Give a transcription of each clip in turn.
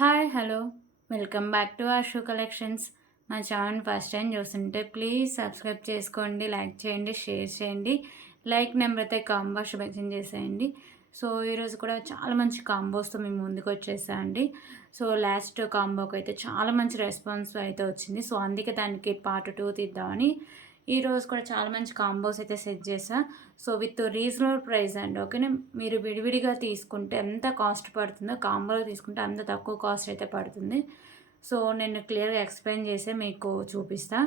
Hi hello welcome back to Ashu collections. మా channel first time చూస్తుంటే please subscribe చేసుకోండి, like చేయండి, షేర్ చేయండి. లైక్ నెంబర్ అయితే కాంబో శుభాకాంక్షలు చేసేయండి. సో ఈరోజు కూడా చాలా మంచి కాంబోస్తో మేము ముందుకు వచ్చేసా అండి. సో లాస్ట్ కాంబోకి అయితే చాలా మంచి రెస్పాన్స్ అయితే వచ్చింది. సో అందుకే దానికి పార్ట్ 2 తీద్దామని ఈరోజు కూడా చాలా మంచి కాంబోస్ అయితే సెట్ చేశా. సో విత్ రీజనబుల్ ప్రైస్ అండి. ఓకేనా, మీరు విడివిడిగా తీసుకుంటే ఎంత కాస్ట్ పడుతుందో కాంబోలో తీసుకుంటే అంత తక్కువ కాస్ట్ అయితే పడుతుంది. సో నేను క్లియర్గా ఎక్స్ప్లెయిన్ చేసి మీకు చూపిస్తా.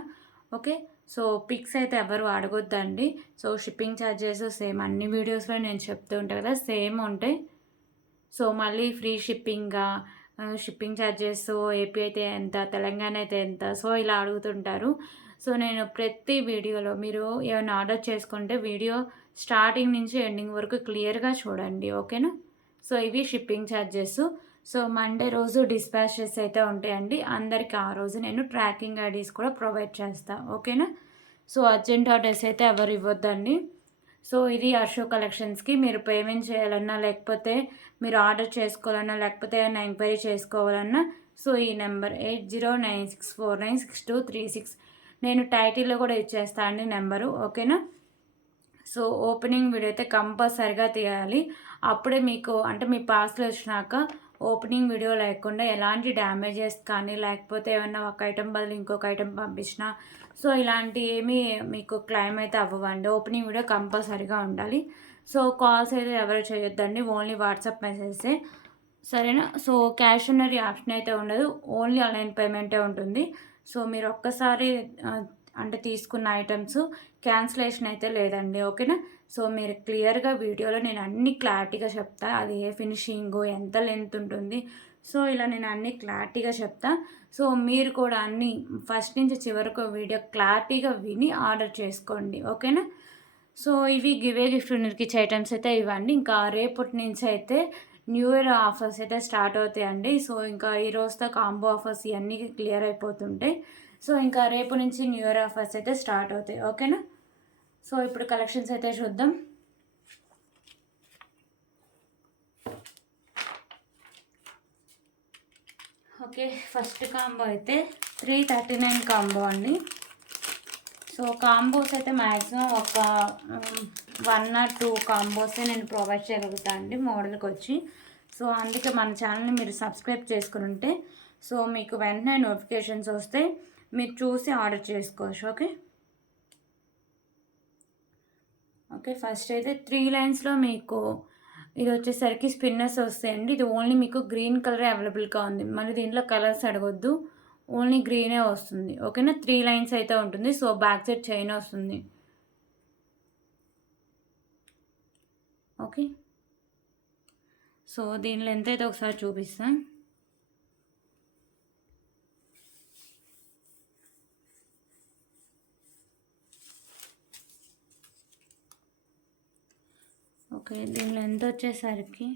ఓకే, సో పిక్స్ అయితే ఎవరు అడగొద్దండి. సో షిప్పింగ్ ఛార్జెస్ సేమ్ అన్ని వీడియోస్లో నేను చెప్తూ ఉంటాను కదా, సేమ్ ఉంటాయి. సో మళ్ళీ ఫ్రీ షిప్పింగా, షిప్పింగ్ ఛార్జెస్ ఏపీ అయితే ఎంత, తెలంగాణ అయితే ఎంత, సో ఇలా అడుగుతుంటారు. సో నేను ప్రతి వీడియోలో మీరు ఏమైనా ఆర్డర్ చేసుకుంటే వీడియో స్టార్టింగ్ నుంచి ఎండింగ్ వరకు క్లియర్గా చూడండి. ఓకేనా, సో ఇవి షిప్పింగ్ ఛార్జెస్. సో మండే రోజు డిస్పాచెస్ అయితే ఉంటాయండి అందరికీ. ఆ రోజు నేను ట్రాకింగ్ ఐడీస్ కూడా ప్రొవైడ్ చేస్తాను. ఓకేనా, సో అర్జెంట్ ఆర్డర్స్ అయితే ఎవరు ఇవ్వద్దండి. సో ఇది అశోక్ కలెక్షన్స్కి మీరు పేమెంట్ చేయాలన్నా, లేకపోతే మీరు ఆర్డర్ చేసుకోవాలన్నా, లేకపోతే ఏమైనా ఎంక్వైరీ చేసుకోవాలన్నా, సో ఈ నెంబర్ 8096496236 నేను టైటిల్లో కూడా ఇచ్చేస్తా అండి నెంబరు. ఓకేనా, సో ఓపెనింగ్ వీడియో అయితే కంపల్సరిగా తీయాలి. అప్పుడే మీకు అంటే మీ పార్సల్ వచ్చినాక ఓపెనింగ్ వీడియో లేకుండా ఎలాంటి డ్యామేజెస్ కానీ, లేకపోతే ఏమన్నా ఒక ఐటెం బదులు ఇంకొక ఐటెం పంపించినా, సో ఇలాంటి ఏమీ మీకు క్లైమ్ అయితే అవ్వండి. ఓపెనింగ్ వీడియో కంపల్సరీగా ఉండాలి. సో కాల్స్ అయితే ఎవరు చేయొద్దండి, ఓన్లీ వాట్సాప్ మెసేజెసే. సరేనా, సో క్యాష్ ఆన్ ఆప్షన్ అయితే ఉండదు, ఓన్లీ ఆన్లైన్ పేమెంటే ఉంటుంది. సో మీరు ఒక్కసారి అంటే తీసుకున్న ఐటమ్స్ క్యాన్సిలేషన్ అయితే లేదండి. ఓకేనా, సో మీరు క్లియర్గా వీడియోలో నేను అన్ని క్లారిటీగా చెప్తా. అది ఏ ఫినిషింగ్, ఎంత లెంత్ ఉంటుంది, సో ఇలా నేను అన్ని క్లారిటీగా చెప్తా. సో మీరు కూడా అన్ని ఫస్ట్ నుంచి చివరకు వీడియో క్లారిటీగా విని ఆర్డర్ చేసుకోండి. ఓకేనా, సో ఇవి గివే గిఫ్ట్ నిర్కిచ్చే ఐటమ్స్ అయితే ఇవ్వండి. ఇంకా రేపటి నుంచి అయితే న్యూ ఇయర్ ఆఫర్స్ అయితే స్టార్ట్ అవుతాయండి. సో ఇంకా ఈ రోజుతో కాంబో ఆఫర్స్ ఇవన్నీ క్లియర్ అయిపోతుంటాయి. సో ఇంకా రేపు నుంచి న్యూ ఇయర్ ఆఫర్స్ అయితే స్టార్ట్ అవుతాయి. ఓకేనా, సో ఇప్పుడు కలెక్షన్స్ అయితే చూద్దాం. ఓకే, ఫస్ట్ కాంబో అయితే 339 కాంబో అండి. సో కాంబోస్ అయితే మ్యాక్సిమం ఒక 1 or 2 కాంబోసే నేను ప్రొవైడ్ చేయగలుగుతాను అండి మోడల్కి వచ్చి. సో అందుకే మన ఛానల్ని మీరు సబ్స్క్రైబ్ చేసుకుని ఉంటే సో మీకు వెంటనే నోటిఫికేషన్స్ వస్తే మీరు చూసి ఆర్డర్ చేసుకోవచ్చు. ఓకే ఓకే, ఫస్ట్ అయితే 3 లైన్స్లో మీకు ఇది వచ్చేసరికి స్పిన్నర్స్ వస్తాయండి. ఇది ఓన్లీ మీకు గ్రీన్ కలర్ అవైలబుల్గా ఉంది, మరి దీంట్లో కలర్స్ అడగొద్దు, ఓన్లీ గ్రీనే వస్తుంది. ఓకేనా, 3 లైన్స్ అయితే ఉంటుంది. సో బ్యాక్ సైడ్ చైన్ వస్తుంది. ఓకే, సో దీని లెంత్ అయితే ఒకసారి చూపిస్తాను. ఓకే, దీని లెంత్ వచ్చేసరికి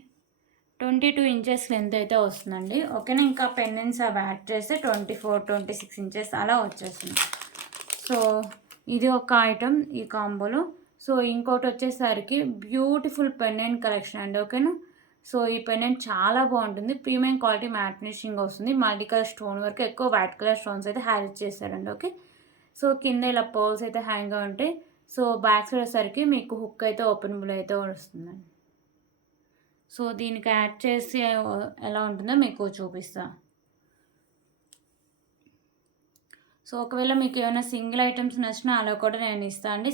22 ఇంచెస్ లెంత్ అయితే వస్తుందండి. ఓకేనా, ఇంకా పెండెంట్స్ అవి యాడ్ చేస్తే 24-26 ఇంచెస్ అలా వచ్చేస్తుంది. సో ఇది ఒక ఐటమ్ ఈ కాంబోలో. సో ఇంకోటి వచ్చేసరికి బ్యూటిఫుల్ పెండెంట్ కలెక్షన్ అండి. ఓకేనా, సో ఈ పెండెంట్ చాలా బాగుంటుంది, ప్రీమియం క్వాలిటీ మ్యాట్ ఫినిషింగ్ వస్తుంది. మల్టీ కలర్ స్టోన్ వరకు ఎక్కువ వైట్ కలర్ స్టోన్స్ అయితే హైలైట్ చేశారండి. ఓకే, సో కింద ఇలా పర్ల్స్ అయితే హ్యాంగ్గా ఉంటాయి. సో బ్యాక్ సైడ్ వచ్చేసరికి మీకు హుక్ అయితే ఓపెనబుల్ అయితే వస్తుందండి. సో దీనికి యాడ్ చేసి ఎలా ఉంటుందో మీకు చూపిస్తా. సో ఒకవేళ మీకు ఏమైనా సింగిల్ ఐటమ్స్ నచ్చినా అలా కూడా నేను ఇస్తాను అండి.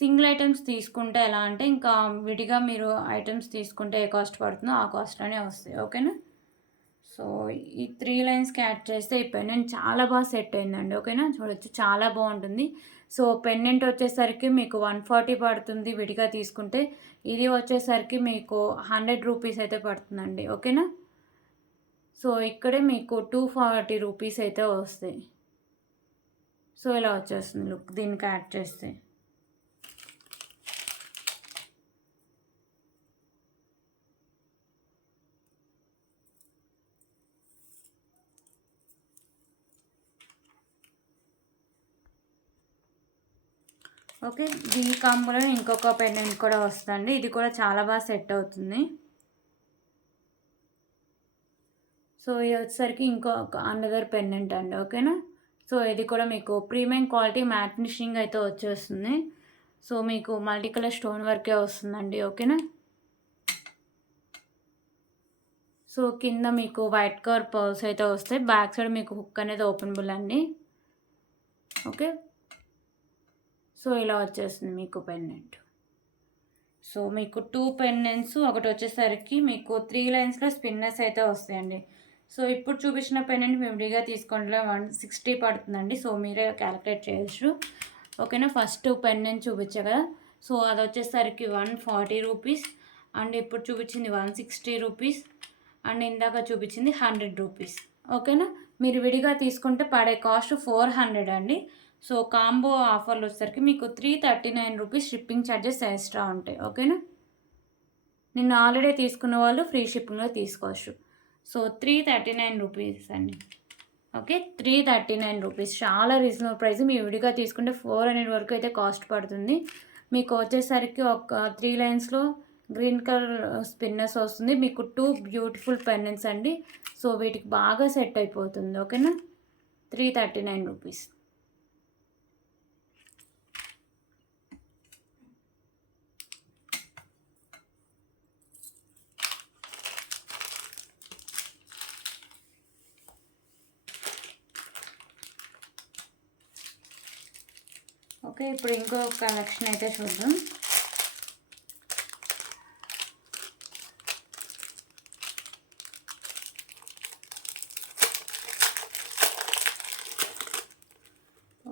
సింగిల్ ఐటమ్స్ తీసుకుంటే ఎలా అంటే ఇంకా విడిగా మీరు ఐటమ్స్ తీసుకుంటే ఏ కాస్ట్ పడుతుందో ఆ కాస్ట్లోనే వస్తాయి. ఓకేనా, సో ఈ 3 లైన్స్కి యాడ్ చేస్తే ఈ పెండెంట్ చాలా బాగా సెట్ అయిందండి. ఓకేనా, చూడొచ్చు చాలా బాగుంటుంది. సో పెండెంట్ వచ్చేసరికి మీకు 140 పడుతుంది విడిగా తీసుకుంటే, ఇది వచ్చేసరికి మీకు 100 రూపీస్ అయితే పడుతుందండి. ఓకేనా, సో ఇక్కడే మీకు 240 రూపీస్ అయితే వస్తాయి. సో ఇలా వచ్చేస్తుంది లుక్ దీనికి యాడ్ చేస్తే. ఓకే, ఈ కాంబోలో ఇంకొక పెండెంట్ కూడా వస్తుందండి. ఇది కూడా చాలా బాగా సెట్ అవుతుంది. సో ఇది వచ్చేసరికి ఇంకొక అనదర్ పెండెంట్ అండి. ఓకేనా. సో ఇది కూడా మీకు ప్రీమియం క్వాలిటీ మ్యాట్ ఫినిషింగ్ అయితే వచ్చేస్తుంది. సో మీకు మల్టీ కలర్ స్టోన్ వర్కే వస్తుందండి. ఓకేనా. సో కింద మీకు వైట్ కలర్ పర్ల్స్ అయితే వస్తాయి. బ్యాక్ సైడ్ మీకు హుక్ అనేది ఓపెనబుల్ అండి. ఓకే. సో ఇలా వచ్చేస్తుంది మీకు పెండెంట్. సో మీకు 2 పెండెంట్స్, ఒకటి వచ్చేసరికి మీకు 3 లైన్స్లో స్పిన్నర్స్ అయితే వస్తాయండి. సో ఇప్పుడు చూపించిన పెండెంట్ మేము విడిగా తీసుకుంటే 160 పడుతుందండి. సో మీరే క్యాలిక్యులేట్ చేయొచ్చు. ఓకేనా. ఫస్ట్ పెండెంట్ చూపించా కదా, సో అది వచ్చేసరికి 140 రూపీస్ అండ్ ఇప్పుడు చూపించింది 160 రూపీస్ అండ్ ఇందాక చూపించింది 100 రూపీస్. ఓకేనా. మీరు విడిగా తీసుకుంటే పడే కాస్ట్ 400 అండి. సో కాంబో ఆఫర్లు వచ్చేసరికి మీకు 339 రూపీస్ షిప్పింగ్ ఛార్జెస్ ఎక్స్ట్రా ఉంటాయి. ఓకేనా. నిన్న ఆల్రెడీ తీసుకున్న వాళ్ళు ఫ్రీ షిప్పింగ్లో తీసుకోవచ్చు. సో 339 రూపీస్ అండి. ఓకే. 339 రూపీస్ చాలా రీజనబుల్ ప్రైస్. మీ విడిగా తీసుకుంటే 400 వరకు అయితే కాస్ట్ పడుతుంది. మీకు వచ్చేసరికి ఒక 3 లైన్స్లో గ్రీన్ కలర్ స్పిన్నర్స్ వస్తుంది. మీకు 2 బ్యూటిఫుల్ పెండెంట్స్ అండి. సో వీటికి బాగా సెట్ అయిపోతుంది. ఓకేనా. 339 రూపీస్. ఓకే. ఇప్పుడు ఇంకో కలెక్షన్ అయితే చూద్దాం.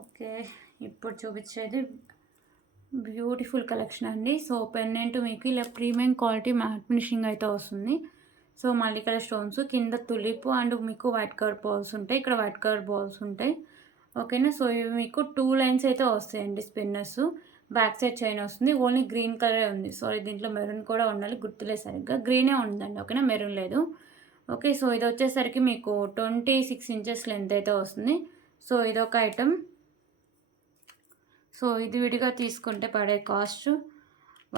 ఓకే. ఇప్పుడు చూపించేది బ్యూటిఫుల్ కలెక్షన్ అండి. సో పెండెంట్ మీకు ఇలా ప్రీమియం క్వాలిటీ మ్యాట్ ఫినిషింగ్ అయితే వస్తుంది. సో మల్టీ కలర్ స్టోన్స్, కింద తులిపు అండ్ మీకు వైట్ కలర్ బాల్స్ ఉంటాయి. ఇక్కడ వైట్ కలర్ బాల్స్ ఉంటాయి. ఓకేనా. సో ఇవి మీకు 2 లైన్స్ అయితే వస్తాయండి స్పిన్నర్స్. బ్యాక్ సైడ్ చైన్ వస్తుంది. ఓన్లీ గ్రీన్ కలరే ఉంది. సారీ, దీంట్లో మెరూన్ కూడా ఉండాలి, గుర్తులేదు సరిగ్గా. గ్రీనే ఉందండి. ఓకేనా, మెరూన్ లేదు. ఓకే. సో ఇది వచ్చేసరికి మీకు 26 ఇంచెస్ లెంత్ అయితే వస్తుంది. సో ఇదొక ఐటమ్. సో ఇది విడిగా తీసుకుంటే పడే కాస్ట్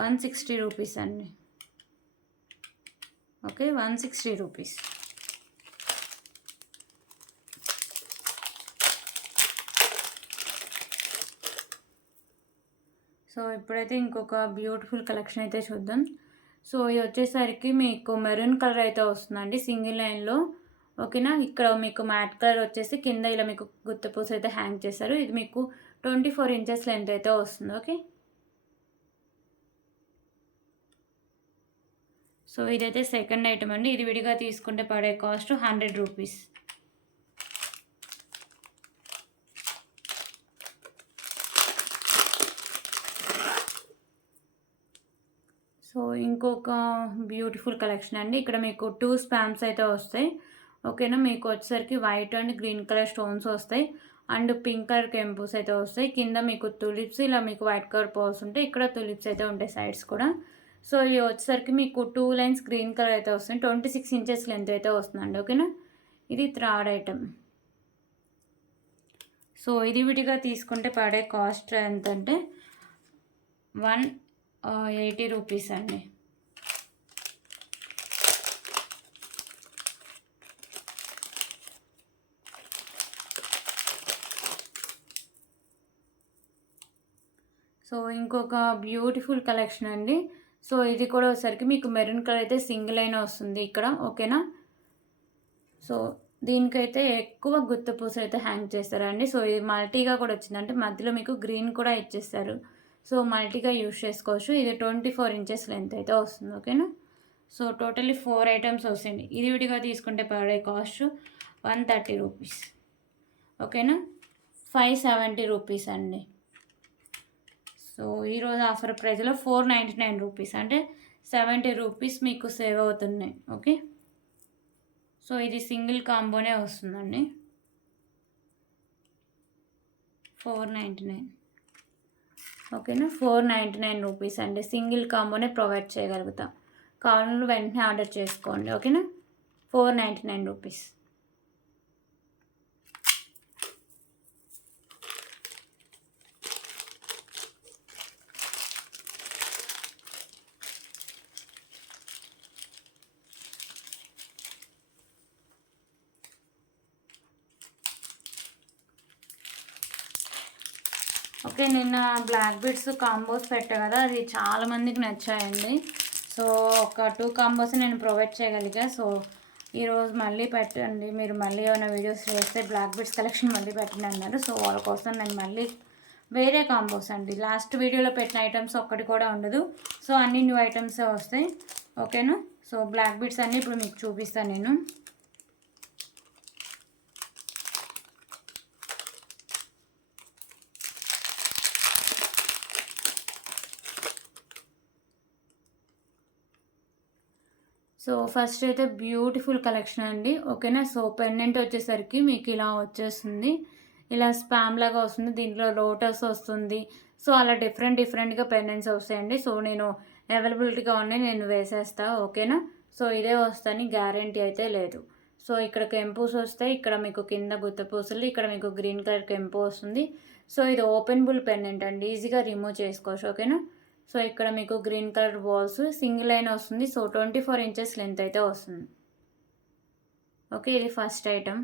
160 రూపీస్ అండి. Okay, 160 rupees. సో ఇప్పుడైతే ఇంకొక బ్యూటిఫుల్ కలెక్షన్ అయితే చూద్దాం. సో ఇది వచ్చేసరికి మీకు మెరూన్ కలర్ అయితే వస్తుందండి సింగిల్ లైన్లో. ఓకేనా. ఇక్కడ మీకు మ్యాట్ కలర్ వచ్చేసి కింద ఇలా మీకు గుత్తపూస అయితే హ్యాంగ్ చేశారు. ఇది మీకు 24 ఇంచెస్ లెంత్ అయితే వస్తుంది. ఓకే. సో ఇదైతే సెకండ్ ఐటమ్ అండి. ఇది విడిగా తీసుకుంటే పడే కాస్ట్ 100 రూపీస్. సో ఇంకొక బ్యూటిఫుల్ కలెక్షన్ అండి. ఇక్కడ మీకు 2 స్పామ్స్ అయితే వస్తాయి. ఓకేనా. మీకు వచ్చేసరికి white and green colour stones వస్తాయి అండ్ పింక్ కలర్ కెంపుస్ అయితే వస్తాయి. కింద మీకు తులిప్స్, ఇలా మీకు వైట్ కలర్ పర్ల్స్ ఉంటాయి. ఇక్కడ తులిప్స్ అయితే ఉంటాయి సైడ్స్ కూడా. సో ఇవి వచ్చేసరికి మీకు 2 లైన్స్ గ్రీన్ కలర్ అయితే వస్తుంది. 26 ఇంచెస్ లెంత్ అయితే వస్తుందండి. ఓకేనా. ఇది థర్డ్ ఐటమ్. సో ఇది విడిగా తీసుకుంటే పడే కాస్ట్ ఎంతంటే 180 రూపీస్ అండి. సో ఇంకొక బ్యూటిఫుల్ కలెక్షన్ అండి. సో ఇది కూడా వచ్చేసరికి మీకు మెరూన్ కలర్ అయితే సింగిల్ అయినా వస్తుంది ఇక్కడ. ఓకేనా. సో దీనికైతే ఎక్కువ గుత్తపూస అయితే హ్యాంగ్ చేస్తారండి. సో ఇది మల్టీగా కూడా వచ్చిందంటే మధ్యలో మీకు గ్రీన్ కూడా ఇచ్చేస్తారు. సో మల్టీగా యూజ్ చేసుకోవచ్చు. ఇది 24 ఇంచెస్ లెంత్ అయితే వస్తుంది. ఓకేనా. సో టోటల్లీ 4 ఐటమ్స్ వస్తాయండి. ఇది విడిగా తీసుకుంటే పడే కాస్ట్ 130 రూపీస్. ఓకేనా. 570 రూపీస్ అండి. సో ఈరోజు ఆఫర్ ప్రైస్లో 499 రూపీస్, అంటే 70 రూపీస్ మీకు సేవ్ అవుతున్నాయి. ఓకే. సో ఇది సింగిల్ కాంబోనే వస్తుందండి. 499. ఓకేనా. 499 రూపీస్ అండి. సింగిల్ కాంబోనే ప్రొవైడ్ చేయగలుగుతాం. కావాలని వెంటనే ఆర్డర్ చేసుకోండి. ఓకేనా. 499 రూపీస్. ఓకే, నిన్న బ్లాక్ బీడ్స్ కాంబోస్ పెట్టా కదా, అది చాలామందికి నచ్చాయండి. సో ఒక 2 కాంబోస్ నేను ప్రొవైడ్ చేయగలిగా. సో ఈరోజు మళ్ళీ పెట్టండి, మీరు మళ్ళీ ఏమైనా వీడియోస్ చేస్తే బ్లాక్ బీడ్స్ కలెక్షన్ మళ్ళీ పెట్టండి అన్నారు. సో వాళ్ళ కోసం నేను మళ్ళీ వేరే కాంబోస్ అండి, లాస్ట్ వీడియోలో పెట్టిన ఐటమ్స్ ఒక్కటి కూడా ఉండదు. సో అన్ని న్యూ ఐటమ్సే వస్తాయి. ఓకేనా. సో బ్లాక్ బీడ్స్ అన్నీ ఇప్పుడు మీకు చూపిస్తాను నేను. సో ఫస్ట్ అయితే బ్యూటిఫుల్ కలెక్షన్ అండి. ఓకేనా. సో పెండెంట్ వచ్చేసరికి మీకు ఇలా వచ్చేస్తుంది, ఇలా స్పామ్ లాగా వస్తుంది, దీంట్లో లోటస్ వస్తుంది. సో అలా డిఫరెంట్గా పెండెంట్స్ వస్తాయండి. సో నేను అవైలబిలిటీగా ఉన్నాయి, నేను వేసేస్తా. ఓకేనా. సో ఇదే వస్తాయని గ్యారంటీ అయితే లేదు. సో ఇక్కడ కెంపూస్ వస్తాయి, ఇక్కడ మీకు కింద గుత్తపూసలు, ఇక్కడ మీకు గ్రీన్ కలర్ కెంపు వస్తుంది. సో ఇది ఓపెనబుల్ పెండెంట్ అండి, ఈజీగా రిమూవ్ చేసుకోవచ్చు. ఓకేనా. సో ఇక్కడ మీకు green colour balls single line వస్తుంది. సో 24 ఇంచెస్ లెంత్ అయితే వస్తుంది. ఓకే, ఇది ఫస్ట్ ఐటమ్.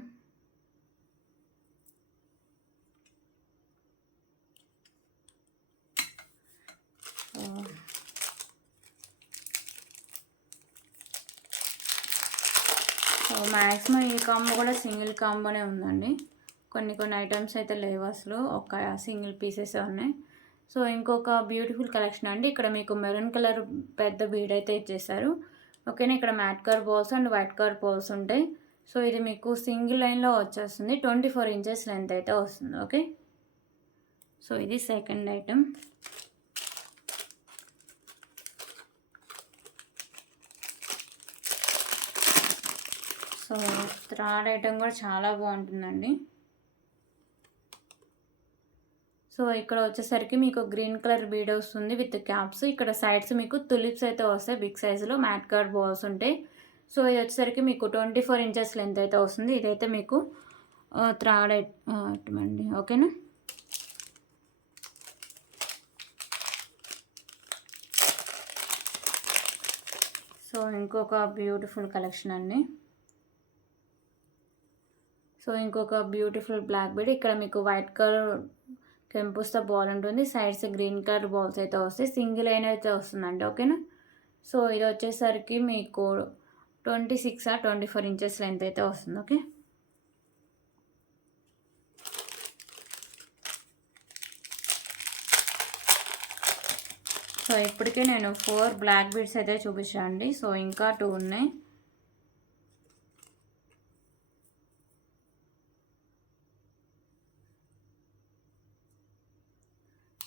సో మ్యాక్సిమం ఈ కాంబో కూడా సింగిల్ కాంబోనే ఉందండి, కొన్ని ఐటమ్స్ అయితే లేవు అసలు, ఒక సింగిల్ పీసెస్ ఉన్నాయి. సో ఇంకొక బ్యూటిఫుల్ కలెక్షన్ అండి, ఇక్కడ మీకు మెరూన్ కలర్ పెద్ద బీడ్ అయితే ఇచ్చేసారు. ఓకేనా. ఇక్కడ mat colour balls and white colour balls ఉంటాయి. సో ఇది మీకు సింగిల్ లైన్లో వచ్చేస్తుంది, 24 ఇంచెస్ లెంత్ అయితే వస్తుంది. ఓకే. సో ఇది second item. So third item కూడా చాలా బాగుంటుందండి. సో ఇక్కడ వచ్చేసరికి మీకు గ్రీన్ కలర్ బీడ్ వస్తుంది విత్ క్యాప్స్, ఇక్కడ సైడ్స్ మీకు తులిప్స్ అయితే వస్తాయి బిగ్ సైజులో, మ్యాట్ కలర్ బాల్స్ ఉంటాయి. సో ఇది వచ్చేసరికి మీకు 24 ఇంచెస్ లెంత్ అయితే వస్తుంది. ఇదైతే మీకు థర్డ్ ఐటమ్ అండి. ఓకేనా. సో ఇంకొక బ్యూటిఫుల్ కలెక్షన్ అండి. సో ఇంకొక బ్యూటిఫుల్ బ్లాక్ బీడ్, ఇక్కడ మీకు వైట్ కలర్ కెంపుస్తో బాల్ ఉంటుంది, సైడ్స్ గ్రీన్ కలర్ బాల్స్ అయితే వస్తాయి, సింగిల్ లైన్ అయితే వస్తుందండి. ఓకేనా. సో ఇది వచ్చేసరికి మీకు 26 or 24 ఇంచెస్ లెంత్ అయితే వస్తుంది. ఓకే. సో ఇప్పటికే నేను 4 బ్లాక్ బీడ్స్ అయితే చూపించాను అండి. సో ఇంకా 2 ఉన్నాయి.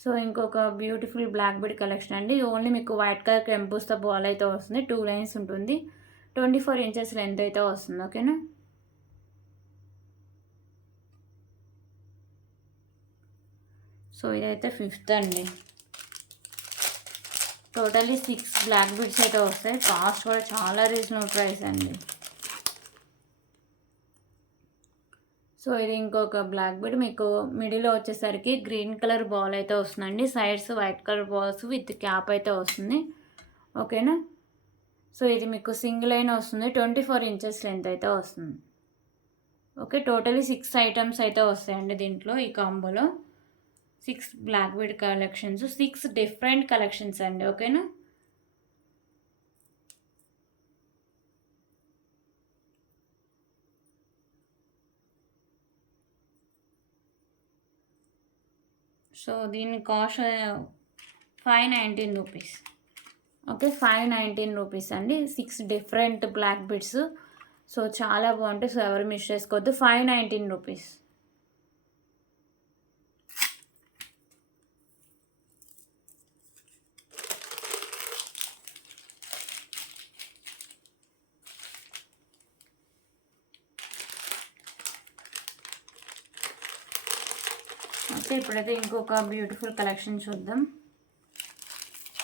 సో ఇంకొక బ్యూటిఫుల్ బ్లాక్ బీడ్ కలెక్షన్ అండి, ఓన్లీ మీకు వైట్ కలర్ కెంపుస్తో బాల్ అయితే వస్తుంది, 2 లైన్స్ ఉంటుంది, 24 ఇంచెస్ లెంత్ అయితే వస్తుంది. ఓకేనా. సో ఇదైతే ఫిఫ్త్ అండి. టోటలీ 6 బ్లాక్ బీడ్స్ అయితే వస్తాయి, కాస్ట్ కూడా చాలా రీజనబుల్ ప్రైస్ అండి. సో ఇది ఇంకొక బ్లాక్ బీడ్, మీకు మిడిల్లో వచ్చేసరికి గ్రీన్ కలర్ బాల్ అయితే వస్తుందండి, sides white colour balls with cap అయితే వస్తుంది. ఓకేనా. సో ఇది మీకు సింగిల్ లైన్ వస్తుంది, 24 ఇంచెస్ లెంత్ అయితే వస్తుంది. ఓకే, టోటలీ 6 ఐటమ్స్ అయితే వస్తాయండి దీంట్లో, ఈ కాంబోలో 6 black bead collections, 6 different collections అండి. ఓకేనా. సో దీని కాస్ట్ 519 రూపీస్. ఓకే, 519 రూపీస్ అండి, 6 డిఫరెంట్ బ్లాక్ బీడ్స్. సో చాలా బాగుంటాయి, సో ఎవరు మిస్ చేసుకోవద్దు. 519 రూపీస్. ఓకే, ఇప్పుడైతే ఇంకొక బ్యూటిఫుల్ కలెక్షన్ చూద్దాం.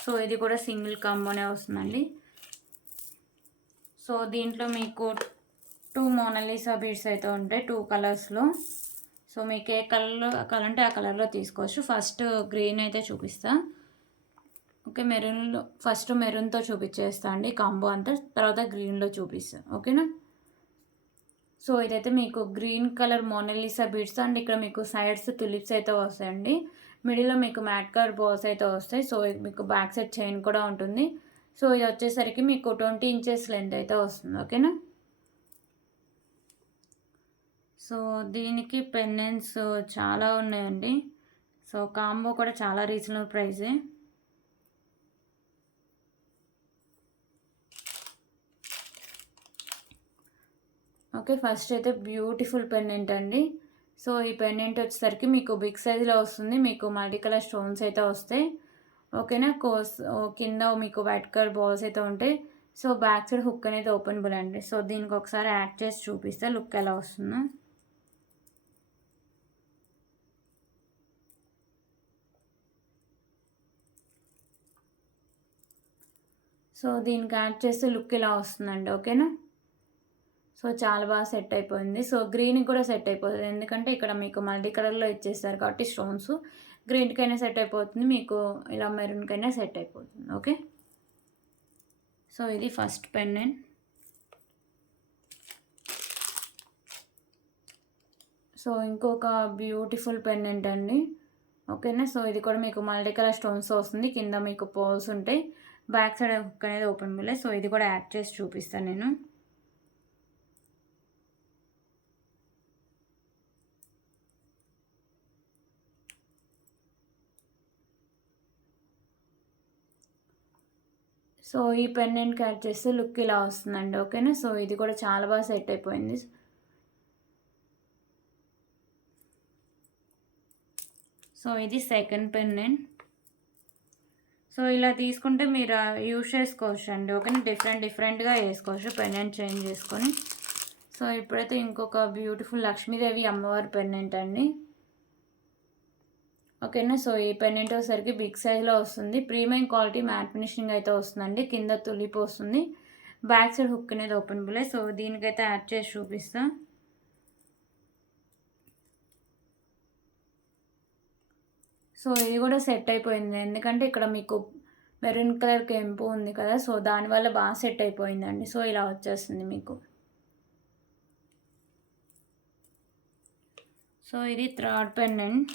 సో ఇది కూడా సింగిల్ కాంబోనే వస్తుందండి. సో దీంట్లో మీకు 2 మోనాలిసా బీడ్స్ అయితే ఉంటాయి, 2 కలర్స్లో. సో మీకు ఏ కలర్లో కావాలంటే ఆ కలర్లో తీసుకోవచ్చు. ఫస్ట్ గ్రీన్ అయితే చూపిస్తా. ఓకే, మెరూన్లో ఫస్ట్ మెరూన్తో చూపించేస్తా అండి కాంబో అంతా, తర్వాత గ్రీన్లో చూపిస్తా. ఓకేనా. సో ఇదైతే మీకు green colour Monalisa beads and ఇక్కడ మీకు సైడ్స్ తులిప్స్ అయితే వస్తాయండి, మిడిల్లో మీకు మ్యాట్ కలర్ బాల్స్ అయితే వస్తాయి. సో మీకు బ్యాక్ సైడ్ చైన్ కూడా ఉంటుంది. సో ఇది వచ్చేసరికి మీకు 20 ఇంచెస్ లెంత్ అయితే వస్తుంది. ఓకేనా. సో దీనికి పెండెంట్స్ చాలా ఉన్నాయండి. సో కాంబో కూడా చాలా రీజనబుల్ ప్రైజే. ఓకే, ఫస్ట్ అయితే బ్యూటిఫుల్ పెండెంట్ అండి. సో ఈ పెండెంట్ వచ్చేసరికి మీకు బిగ్ సైజులో వస్తుంది. మీకు మల్టీ కలర్ స్టోన్స్ అయితే వస్తాయి. ఓకేనా. కింద మీకు వైట్ కలర్ బాల్స్ అయితే ఉంటాయి. సో బ్యాక్ సైడ్ హుక్ అనేది ఓపెనబుల్ అండి. సో దీనికి ఒకసారి యాడ్ చేసి చూపిస్తే లుక్ ఎలా వస్తుందో. సో దీనికి యాడ్ చేస్తే లుక్ ఇలా వస్తుందండి. ఓకేనా. సో చాలా బాగా సెట్ అయిపోయింది. సో గ్రీన్కి కూడా సెట్ అయిపోతుంది, ఎందుకంటే ఇక్కడ మీకు మల్టీ కలర్లో ఇచ్చేస్తారు కాబట్టి స్టోన్స్ గ్రీన్కైనా సెట్ అయిపోతుంది, మీకు ఇలా మెరూన్కైనా సెట్ అయిపోతుంది. ఓకే. సో ఇది ఫస్ట్ పెండెంట్. సో ఇంకొక బ్యూటిఫుల్ పెండెంట్ అండి. ఓకేనా. సో ఇది కూడా మీకు మల్టీ కలర్ స్టోన్స్ వస్తుంది. కింద మీకు పోల్స్ ఉంటాయి. బ్యాక్ సైడ్ హుక్ అనేది ఓపెన్ బిల్లే. సో ఇది కూడా యాడ్ చేసి చూపిస్తాను నేను. సో ఈ పెండెంట్కి యాడ్ చేస్తే లుక్ ఇలా వస్తుందండి. ఓకేనా. సో ఇది కూడా చాలా బాగా సెట్ అయిపోయింది. సో ఇది సెకండ్ పెండెంట్. సో ఇలా తీసుకుంటే మీరు యూజ్ చేసుకోవచ్చు అండి. ఓకేనా. డిఫరెంట్గా వేసుకోవచ్చు పెండెంట్ చేంజ్ చేసుకొని. సో ఇప్పుడైతే ఇంకొక బ్యూటిఫుల్ లక్ష్మీదేవి అమ్మవారి పెండెంట్ అండి. ఓకేనా. సో ఈ పెండెంట్ వచ్చేసరికి బిగ్ సైజ్లో వస్తుంది. ప్రీమియం క్వాలిటీ మ్యాట్ ఫినిషింగ్ అయితే వస్తుందండి. కింద తులిపు వస్తుంది. బ్యాక్ సైడ్ హుక్ అనేది ఓపెన్ బులే. సో దీనికైతే యాడ్ చేసి చూపిస్తా. సో ఇది కూడా సెట్ అయిపోయింది, ఎందుకంటే ఇక్కడ మీకు మెరూన్ కలర్ కెంపు ఉంది కదా. సో దానివల్ల బాగా సెట్ అయిపోయిందండి. సో ఇలా వచ్చేస్తుంది మీకు. సో ఇది థర్డ్ పెండెంట్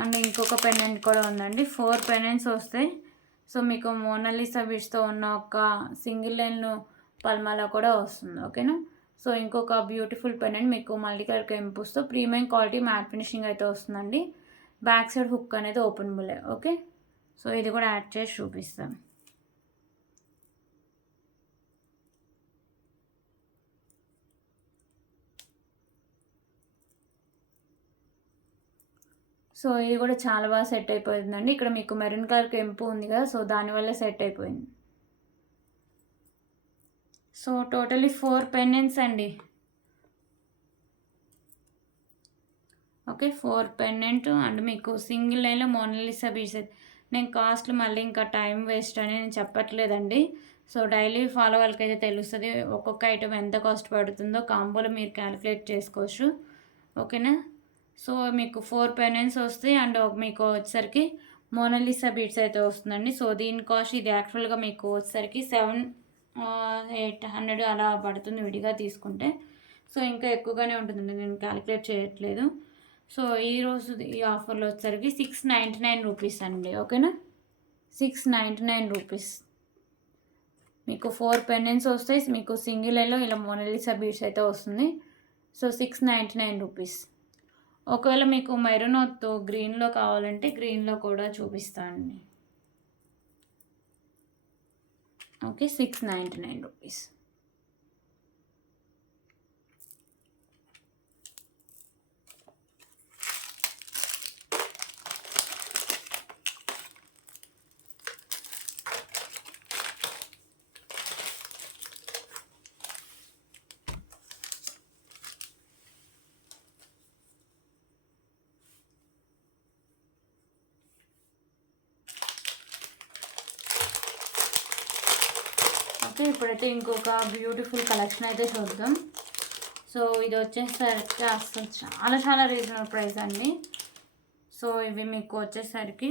అండ్ ఇంకొక పెండెంట్ కూడా ఉందండి. 4 పెండెంట్స్ వస్తాయి. సో మీకు మోనాలిసా బీడ్స్తో ఉన్న ఒక సింగిల్ లైన్ పల్మాలా కూడా వస్తుంది. ఓకేనా. సో ఇంకొక బ్యూటిఫుల్ పెండెంట్ మీకు మల్టీ కలర్ కెంపుస్తో ప్రీమియం క్వాలిటీ మ్యాట్ ఫినిషింగ్ అయితే వస్తుందండి. బ్యాక్ సైడ్ హుక్ అనేది ఓపెన్ బులే. ఓకే. సో ఇది కూడా యాడ్ చేసి చూపిస్తాను. సో ఇది కూడా చాలా బాగా సెట్ అయిపోతుందండి. ఇక్కడ మీకు మెరూన్ కలర్ కెంపు ఉంది కదా. సో దానివల్ల సెట్ అయిపోయింది. సో టోటలీ 4 పెండెంట్స్ అండి. ఓకే, 4 పెండెంట్ అండ్ మీకు సింగిల్ లైన్లో మోనాలిసా బీడ్స్. నేను కాస్ట్లు మళ్ళీ ఇంకా టైం వేస్ట్ అని నేను చెప్పట్లేదండి. సో డైలీ ఫాలో వాళ్ళకైతే తెలుస్తుంది ఒక్కొక్క ఐటమ్ ఎంత కాస్ట్ పడుతుందో. కాంబోలో మీరు క్యాలిక్యులేట్ చేసుకోవచ్చు. ఓకేనా. సో మీకు 4 పెండెంట్స్ వస్తాయి అండ్ మీకు వచ్చేసరికి మోనాలిసా బీడ్స్ అయితే వస్తుందండి. సో దీని కాస్ట్ ఇది యాక్చువల్గా మీకు వచ్చేసరికి 700-800 అలా పడుతుంది విడిగా తీసుకుంటే. సో ఇంకా ఎక్కువగానే ఉంటుందండి, నేను క్యాలిక్యులేట్ చేయట్లేదు. సో ఈరోజు ఈ ఆఫర్లో వచ్చేసరికి 699 రూపీస్ అండి. ఓకేనా. 699 రూపీస్ మీకు 4 పెండెంట్స్ వస్తాయి. మీకు సింగిల్ లైన్లో ఇలా మోనాలిసా బీడ్స్ అయితే వస్తుంది. So 699 rupees. ఒకవేళ మీకు మెరూన్ వద్దు గ్రీన్లో కావాలంటే గ్రీన్లో కూడా చూపిస్తానండి. Okay, 699 rupees. ఓకే, ఇప్పుడైతే ఇంకొక బ్యూటిఫుల్ కలెక్షన్ అయితే చూద్దాం. సో ఇది వచ్చేసరికి అసలు చాలా చాలా రీజనబుల్ ప్రైస్ అండి. సో ఇవి మీకు వచ్చేసరికి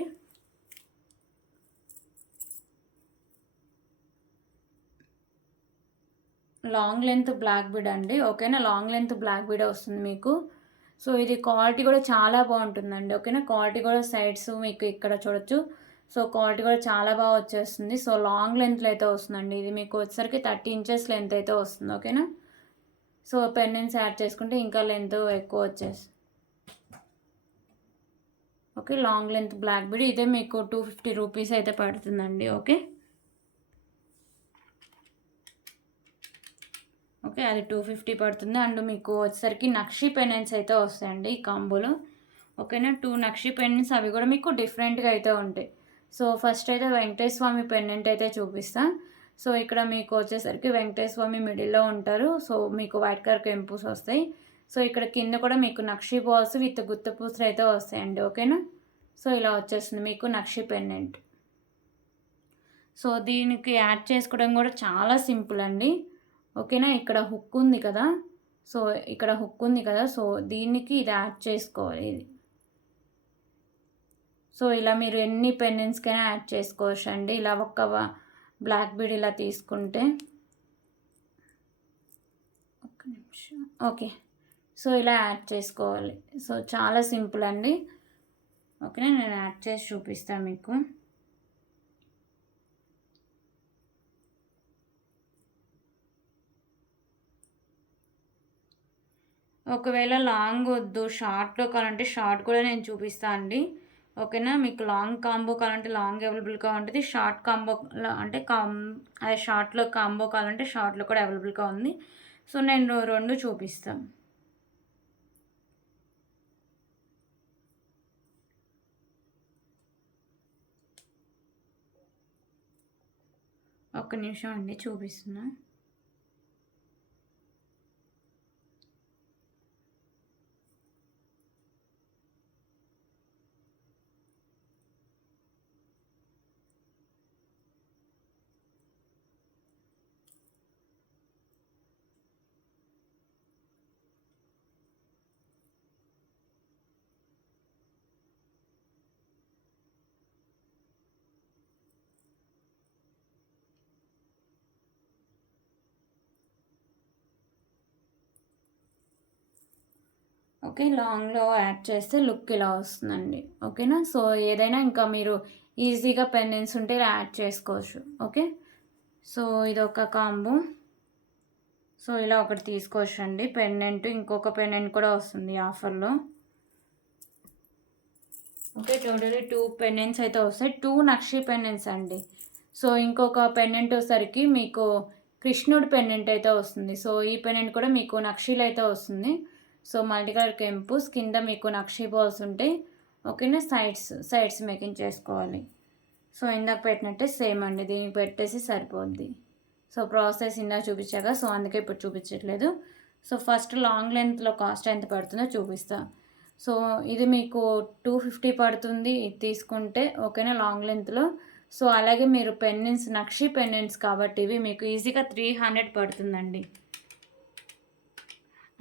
లాంగ్ లెంత్ బ్లాక్ బీడ్ అండి. ఓకేనా. లాంగ్ లెంత్ బ్లాక్ బీడ్ వస్తుంది మీకు. సో ఇది క్వాలిటీ కూడా చాలా బాగుంటుందండి. ఓకేనా, క్వాలిటీ కూడా సైడ్స్ మీకు ఇక్కడ చూడొచ్చు. సో క్వాలిటీ కూడా చాలా బాగా వచ్చేస్తుంది. సో లాంగ్ లెంత్లో అయితే వస్తుందండి. ఇది మీకు వచ్చేసరికి 30 ఇంచెస్ లెంత్ అయితే వస్తుంది. ఓకేనా, సో పెండెంట్స్ యాడ్ చేసుకుంటే ఇంకా లెంత్ ఎక్కువ వచ్చేస్తుంది. Okay, long length black bead ఇదే మీకు 250 రూపీస్ అయితే పడుతుందండి. ఓకే ఓకే, అది 250 పడుతుంది. అండ్ మీకు వచ్చేసరికి నక్షి పెండెంట్స్ అయితే వస్తాయండి ఈ కాంబోలో. ఓకేనా, 2 నక్షి పెండెంట్స్, అవి కూడా మీకు డిఫరెంట్గా అయితే ఉంటాయి. సో ఫస్ట్ అయితే వెంకటేశ్వర స్వామి పెండెంట్ అయితే చూపిస్తా. సో ఇక్కడ మీకు వచ్చేసరికి వెంకటేశ్వర స్వామి మిడిల్లో ఉంటారు. సో మీకు వైట్ కలర్ కెంపుస్ వస్తాయి. సో ఇక్కడ కింద కూడా మీకు నక్షి బాల్స్ విత్ గుత్త పూసలు అయితే వస్తాయండి. ఓకేనా, సో ఇలా వచ్చేస్తుంది మీకు నక్షి పెండెంట్. సో దీనికి యాడ్ చేసుకోవడం కూడా చాలా సింపుల్ అండి. ఓకేనా, ఇక్కడ హుక్ ఉంది కదా, సో ఇక్కడ హుక్ ఉంది కదా, సో దీనికి ఇది యాడ్ చేసుకోవాలి ఇది. సో ఇలా మీరు ఎన్ని పెండెంట్స్కైనా యాడ్ చేసుకోవచ్చు అండి. ఇలా ఒక బ్లాక్ బీడ్ ఇలా తీసుకుంటే ఒక్క నిమిషం. ఓకే, సో ఇలా యాడ్ చేసుకోవాలి. సో చాలా సింపుల్ అండి. ఓకేనా, నేను యాడ్ చేసి చూపిస్తాను మీకు. ఒకవేళ లాంగ్ వద్దు, షార్ట్లో కావాలంటే షార్ట్ కూడా నేను చూపిస్తాను అండి. ఓకేనా, మీకు లాంగ్ కాంబో కావాలంటే లాంగ్ అవైలబుల్గా ఉంటుంది. షార్ట్ కాంబో అంటే అదే షార్ట్లో కాంబో కావాలంటే షార్ట్లో కూడా అవైలబుల్గా ఉంది. సో నేను రెండు చూపిస్తాను. ఒక్క నిమిషం అండి, చూపిస్తున్నా. ఓకే, లాంగ్లో యాడ్ చేస్తే లుక్ ఇలా వస్తుందండి. ఓకేనా, సో ఏదైనా ఇంకా మీరు ఈజీగా పెండెంట్స్ ఉంటే ఇలా యాడ్ చేసుకోవచ్చు. ఓకే, సో ఇది ఒక కాంబో. సో ఇలా ఒకటి తీసుకోవచ్చు అండి పెండెంట్. ఇంకొక పెండెంట్ కూడా వస్తుంది ఆఫర్లో. ఓకే, టోటలీ 2 పెండెంట్స్ అయితే వస్తాయి. 2 నక్షి పెండెంట్స్ అండి. సో ఇంకొక పెండెంట్ వచ్చేసరికి మీకు కృష్ణుడి పెండెంట్ అయితే వస్తుంది. సో ఈ పెండెంట్ కూడా మీకు నక్షీలు అయితే వస్తుంది. సో మల్టీ కలర్ కెంపుస్ కింద మీకు నక్షి బాల్స్ ఉంటాయి. ఓకేనా, సైడ్స్ మేకింగ్ చేసుకోవాలి. సో ఇందాక పెట్టినట్టే సేమ్ అండి, దీనికి పెట్టేసి సరిపోద్ది. సో ప్రాసెస్ ఇందాక చూపించాక, సో అందుకే ఇప్పుడు చూపించట్లేదు. సో ఫస్ట్ లాంగ్ లెంత్లో కాస్ట్ ఎంత పడుతుందో చూపిస్తా. సో ఇది మీకు 250 పడుతుంది ఇది తీసుకుంటే. ఓకేనా, లాంగ్ లెంత్లో. సో అలాగే మీరు పెండెంట్స్ నక్షి పెండెంట్స్ కాబట్టి ఇవి మీకు ఈజీగా 300 పడుతుందండి.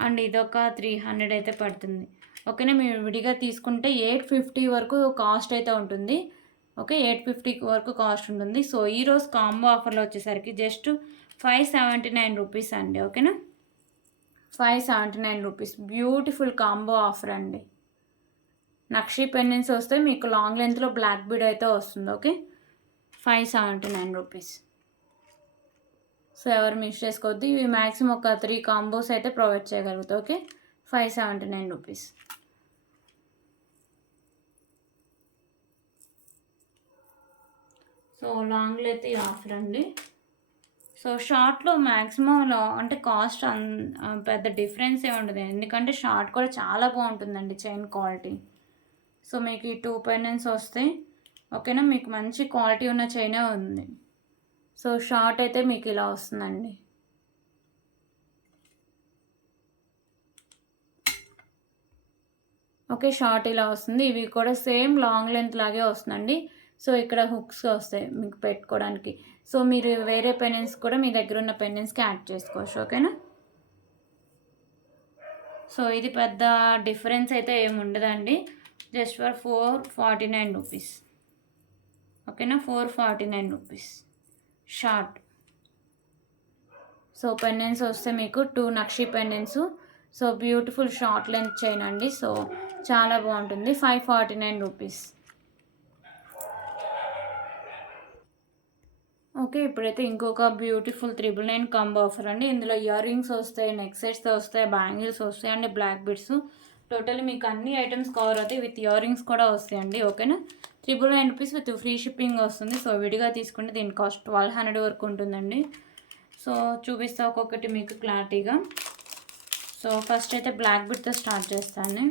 అండ్ ఇదొక 300 అయితే పడుతుంది. ఓకేనా, మీరు విడిగా తీసుకుంటే 850 వరకు కాస్ట్ అయితే ఉంటుంది. ఓకే, 850 వరకు కాస్ట్ ఉంటుంది. సో ఈరోజు కాంబో ఆఫర్లో వచ్చేసరికి జస్ట్ 579 రూపీస్ అండి. ఓకేనా, 579 రూపీస్ బ్యూటిఫుల్ కాంబో ఆఫర్ అండి. నక్షి పెండెంట్స్ వస్తే మీకు లాంగ్ లెంత్లో బ్లాక్ బీడ్ అయితే వస్తుంది. Okay, 579 rupees. సో ఎవరు మిస్ చేసుకోవద్దు. ఇవి మ్యాక్సిమం ఒక 3 కాంబోస్ అయితే ప్రొవైడ్ చేయగలుగుతాయి. Okay, 579 rupees. సో లాంగ్లో అయితే ఈ ఆఫర్ అండి. సో షార్ట్లో మ్యాక్సిమం అంటే కాస్ట్ పెద్ద డిఫరెన్స్ ఏ ఉండదు, ఎందుకంటే షార్ట్ కూడా చాలా బాగుంటుందండి చైన్ క్వాలిటీ. సో మీకు ఈ 2 పెండెంట్స్ వస్తాయి. ఓకేనా, మీకు మంచి క్వాలిటీ ఉన్న చైనే ఉంది. సో షార్ట్ అయితే మీకు ఇలా వస్తుందండి. ఓకే, షార్ట్ ఇలా వస్తుంది. ఇవి కూడా సేమ్ లాంగ్ లెంత్ లాగే వస్తుందండి. సో ఇక్కడ హుక్స్ వస్తాయి మీకు పెట్టుకోవడానికి. సో మీరు వేరే పెండెంట్స్ కూడా మీ దగ్గర ఉన్న పెండెంట్స్కి యాడ్ చేసుకోవచ్చు. ఓకేనా, సో ఇది పెద్ద డిఫరెన్స్ అయితే ఏమి ఉండదండి. Just for 449 rupees. ఓకేనా, 449 రూపీస్ షార్ట్. సో పెండెంట్స్ వస్తే మీకు 2 నక్షి pendants so beautiful short length chain అండి. సో చాలా బాగుంటుంది. 549 రూపీస్. ఓకే, ఇప్పుడైతే ఇంకొక బ్యూటిఫుల్ 999 కాంబో ఆఫర్ అండి. ఇందులో ఇయర్ రింగ్స్ వస్తాయి, నెక్ సెట్స్ వస్తాయి, బ్యాంగిల్స్ వస్తాయి అండి, బ్లాక్ బిడ్స్. టోటల్ మీకు అన్ని ఐటమ్స్ కవర్ అవుతాయి, విత్ ఇయర్ రింగ్స్ కూడా వస్తాయండి. ఓకేనా, 999 రూపీస్ విత్ ఫ్రీ షిప్పింగ్ వస్తుంది. సో విడిగా తీసుకుంటే దీని కాస్ట్ 1200 వరకు ఉంటుందండి. సో చూపిస్తా ఒక్కొక్కటి మీకు క్లారిటీగా. సో ఫస్ట్ అయితే బ్లాక్ బిడ్తో స్టార్ట్ చేస్తాను.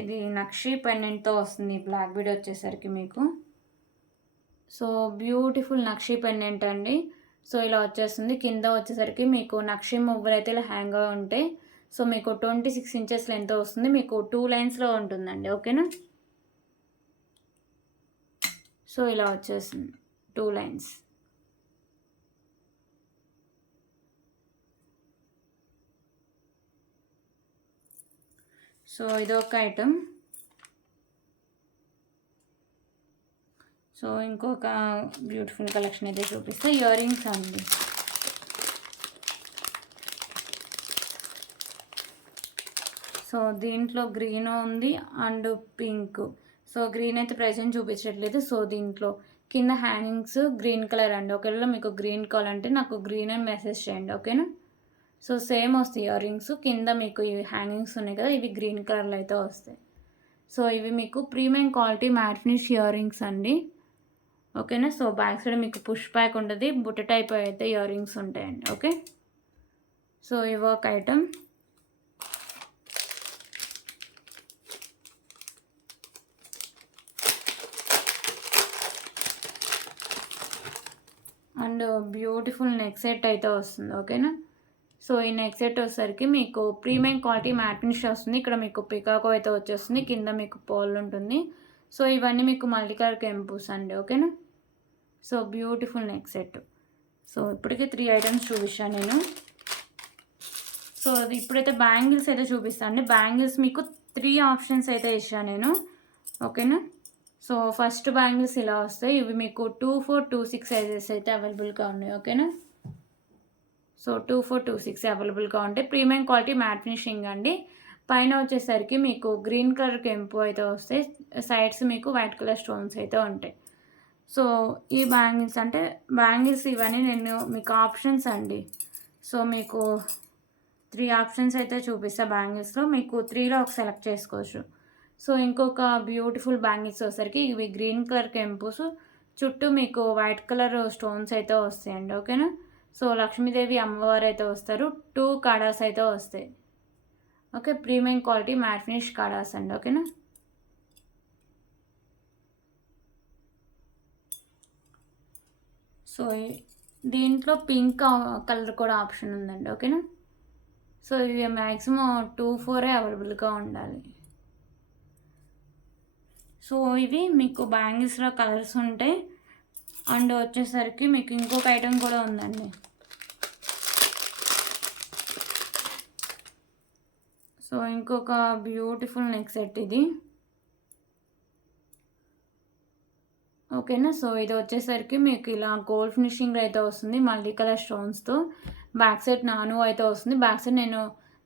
ఇది నక్షి పెండెంట్తో వస్తుంది. బ్లాక్ బీడ్ వచ్చేసరికి మీకు సో బ్యూటిఫుల్ నక్షి పెండెంట్ అండి. సో ఇలా వచ్చేస్తుంది. కింద వచ్చేసరికి మీకు నక్షి మువ్వలు అయితే ఇలా హ్యాంగ్ ఉంటాయి. సో మీకు 26 ఇంచెస్ లెంత్ వస్తుంది. మీకు 2 లైన్స్లో ఉంటుందండి. ఓకేనా, సో ఇలా వచ్చేస్తుంది 2 లైన్స్. సో ఇదొక ఐటమ్. సో ఇంకొక బ్యూటిఫుల్ కలెక్షన్ అయితే చూపిస్తా. ఇయర్ రింగ్స్ అండి. సో దీంట్లో గ్రీన్ ఉంది అండ్ పింక్. సో గ్రీన్ అయితే ప్రెజెంట్ చూపించట్లేదు. సో దీంట్లో కింద హ్యాంగింగ్స్ గ్రీన్ కలర్ అండి. ఒకవేళ మీకు గ్రీన్ కావాలంటే నాకు గ్రీన్ అని మెసేజ్ చేయండి. ఓకేనా, సో సేమ్ వస్తాయి ఇయర్ రింగ్స్. కింద మీకు ఇవి హ్యాంగింగ్స్ ఉన్నాయి కదా, ఇవి గ్రీన్ కలర్లో అయితే వస్తాయి. సో ఇవి మీకు premium quality matte finish ear rings అండి. ఓకేనా, సో బ్యాక్ సైడ్ మీకు పుష్ బ్యాక్ ఉంటుంది, బుట్ట టైప్ అయితే ఇయర్ రింగ్స్ ఉంటాయండి. ఓకే, సో ఇవి ఒక item. And beautiful neck set అయితే వస్తుంది. ఓకేనా, సో ఈ నెక్ సెట్ వచ్చేసరికి మీకు ప్రీమియం క్వాలిటీ మ్యాట్ ఫినిష్ వస్తుంది. ఇక్కడ మీకు పికాకో అయితే వచ్చేస్తుంది, కింద మీకు పోల్ ఉంటుంది. సో ఇవన్నీ మీకు మల్టీ కలర్ కెంపూస్ అండి. ఓకేనా, so beautiful neck set. So ఇప్పటికే 3 ఐటమ్స్ చూపించాను నేను. సో ఇప్పుడైతే బ్యాంగిల్స్ అయితే చూపిస్తాను అండి. బ్యాంగిల్స్ మీకు 3 ఆప్షన్స్ అయితే ఇచ్చాను నేను. ఓకేనా, సో ఫస్ట్ బ్యాంగిల్స్ ఇలా వస్తాయి. ఇవి మీకు 2, 4, 2, 6 సైజెస్ అయితే అవైలబుల్గా ఉన్నాయి. ఓకేనా, సో 2, 4, 2, 6 అవైలబుల్గా ఉంటాయి. ప్రీమియం క్వాలిటీ మ్యాట్ ఫినిషింగ్ అండి. పైన వచ్చేసరికి మీకు గ్రీన్ కలర్ కెంపు అయితే వస్తాయి. సైడ్స్ మీకు వైట్ కలర్ స్టోన్స్ అయితే ఉంటాయి. సో ఈ బ్యాంగిల్స్ అంటే బ్యాంగిల్స్ ఇవన్నీ నేను మీకు ఆప్షన్స్ అండి. సో మీకు 3 ఆప్షన్స్ అయితే చూపిస్తా బ్యాంగిల్స్లో. మీకు 3లో ఒక సెలెక్ట్ చేసుకోవచ్చు. సో ఇంకొక బ్యూటిఫుల్ బ్యాంగిల్స్ వచ్చేసరికి ఇవి గ్రీన్ కలర్ కెంపుస్, చుట్టూ మీకు వైట్ కలర్ స్టోన్స్ అయితే వస్తాయండి. ఓకేనా, సో లక్ష్మీదేవి అమ్మవారు అయితే వస్తారు. 2 కాడాస్ అయితే వస్తాయి. Okay, premium quality matte finish కాడాస్ అండి. ఓకేనా, సో దీంట్లో పింక్ కలర్ కూడా ఆప్షన్ ఉందండి. ఓకేనా, సో ఇవి మ్యాక్సిమం 2, 4 అవైలబుల్గా ఉండాలి. సో ఇవి మీకు బ్యాంగిల్స్లో కలర్స్ ఉంటాయి. అండ్ వచ్చేసరికి మీకు ఇంకొక ఐటమ్ కూడా ఉందండి. సో ఇంకొక బ్యూటిఫుల్ నెక్ సెట్ ఇది. ఓకేనా, సో ఇది వచ్చేసరికి మీకు ఇలా గోల్డ్ ఫినిషింగ్ అయితే వస్తుంది, మల్టీ కలర్ స్టోన్స్తో. బ్యాక్ సైడ్ నాను అయితే వస్తుంది. బ్యాక్ సైడ్ నేను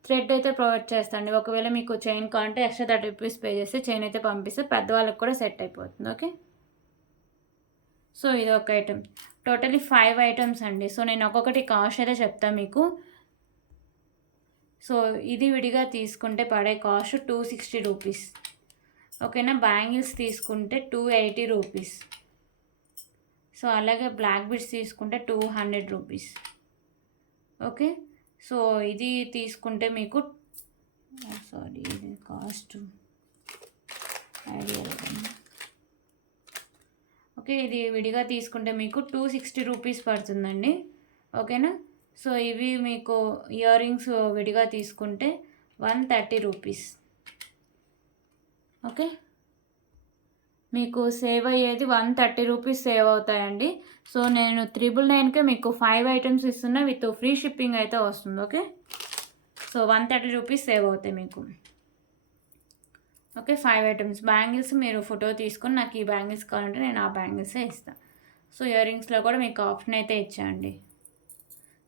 థ్రెడ్ అయితే ప్రొవైడ్ చేస్తాను. ఒకవేళ మీకు చైన్ కావాలంటే ఎక్స్ట్రా 30 రూపీస్ పే చేస్తే చైన్ అయితే పంపిస్తే పెద్దవాళ్ళకి కూడా సెట్ అయిపోతుంది. ఓకే, సో ఇది ఒక ఐటమ్. టోటలీ 5 ఐటమ్స్ అండి. సో నేను ఒక్కొక్కటి కాస్ట్ అయితే చెప్తాను మీకు. సో ఇది విడిగా తీసుకుంటే పడే కాస్ట్ 260 రూపీస్. ఓకేనా, బ్యాంగిల్స్ తీసుకుంటే 280 రూపీస్. సో అలాగే బ్లాక్ బిడ్స్ తీసుకుంటే 200 రూపీస్. ఓకే, సో ఇది తీసుకుంటే మీకు ఇది కాస్ట్ ఐడియా. ఓకే, ఇది విడిగా తీసుకుంటే మీకు 260 రూపీస్ పడుతుందండి. ఓకేనా, సో ఇవి మీకు ఇయర్ రింగ్స్ విడిగా తీసుకుంటే 130 రూపీస్. ఓకే, మీకు సేవ్ అయ్యేది 130 రూపీస్ సేవ్ అవుతాయండి. సో నేను 999కే మీకు 5 ఐటమ్స్ ఇస్తున్నా, విత్ ఫ్రీ షిప్పింగ్ అయితే వస్తుంది. ఓకే, సో 130 రూపీస్ సేవ్ అవుతాయి మీకు. Okay, 5 items. బ్యాంగిల్స్ మీరు ఫోటో తీసుకొని నాకు ఈ బ్యాంగిల్స్ కావాలంటే నేను ఆ బ్యాంగిల్సే ఇస్తాను. సో ఇయర్ రింగ్స్లో కూడా మీకు ఆప్షన్ అయితే ఇచ్చాండి.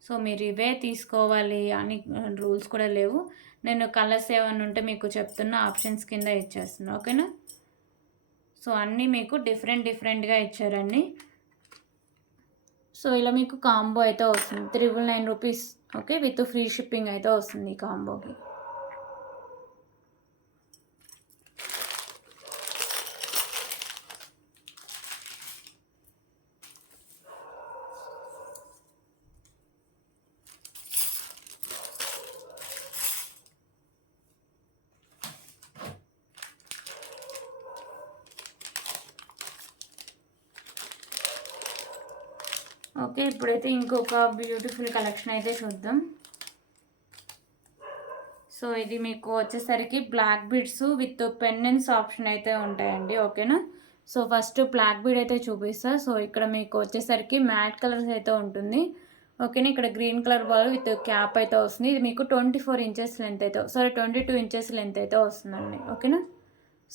సో మీరు ఇవే తీసుకోవాలి అని రూల్స్ కూడా లేవు. నేను కలర్స్ ఏమైనా ఉంటే మీకు చెప్తున్న ఆప్షన్స్ కింద ఇచ్చేస్తున్నాను. ఓకేనా? సో అన్నీ మీకు డిఫరెంట్గా ఇచ్చారండి. సో ఇలా మీకు కాంబో అయితే వస్తుంది 999 rupees. Okay, with free shipping అయితే వస్తుంది ఈ కాంబోకి. ఓకే, ఇప్పుడైతే ఇంకొక బ్యూటిఫుల్ కలెక్షన్ అయితే చూద్దాం. సో ఇది మీకు వచ్చేసరికి black beads with pendants option అయితే ఉంటాయండి. ఓకేనా? సో ఫస్ట్ బ్లాక్ బీడ్ అయితే చూపిస్తా. సో ఇక్కడ మీకు వచ్చేసరికి మ్యాట్ కలర్స్ అయితే ఉంటుంది. ఓకేనా? ఇక్కడ green colour ball with cap అయితే వస్తుంది. ఇది మీకు 24 ఇంచెస్ లెంత్ అయితే 22 ఇంచెస్ లెంత్ అయితే వస్తుందండి. ఓకేనా?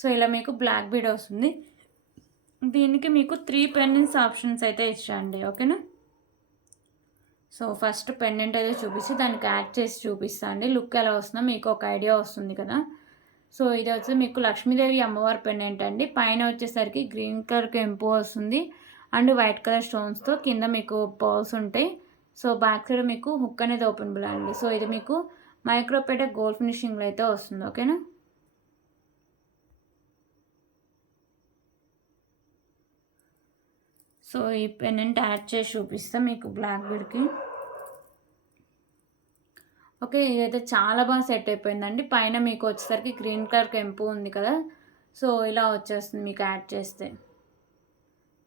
సో ఇలా మీకు బ్లాక్ బీడ్ వస్తుంది. దీనికి మీకు 3 పెండెంట్స్ ఆప్షన్స్ అయితే ఇచ్చాండి. ఓకేనా? సో ఫస్ట్ పెండెంట్ అయితే చూపిస్తే దానికి యాడ్ చేసి చూపిస్తాను అండి. లుక్ ఎలా వస్తుందో మీకు ఒక ఐడియా వస్తుంది కదా. సో ఇది వచ్చి మీకు లక్ష్మీదేవి అమ్మవారి పెండెంట్ అండి. పైన వచ్చేసరికి గ్రీన్ కలర్ కెంపు వస్తుంది అండ్ వైట్ కలర్ స్టోన్స్తో కింద మీకు పర్ల్స్ ఉంటాయి. సో బ్యాక్ సైడ్ మీకు హుక్ అనేది ఓపెనబుల్ అండి. సో ఇది మీకు మైక్రోపేట గోల్డ్ ఫినిషింగ్లో అయితే వస్తుంది. ఓకేనా? సో ఈ పెండెంట్ యాడ్ చేసి చూపిస్తాం మీకు బ్లాక్ బీడ్కి. ఓకే, ఇదైతే చాలా బాగా సెట్ అయిపోయిందండి. పైన మీకు వచ్చేసరికి గ్రీన్ కలర్ కెంపు ఉంది కదా. సో ఇలా వచ్చేస్తుంది మీకు యాడ్ చేస్తే.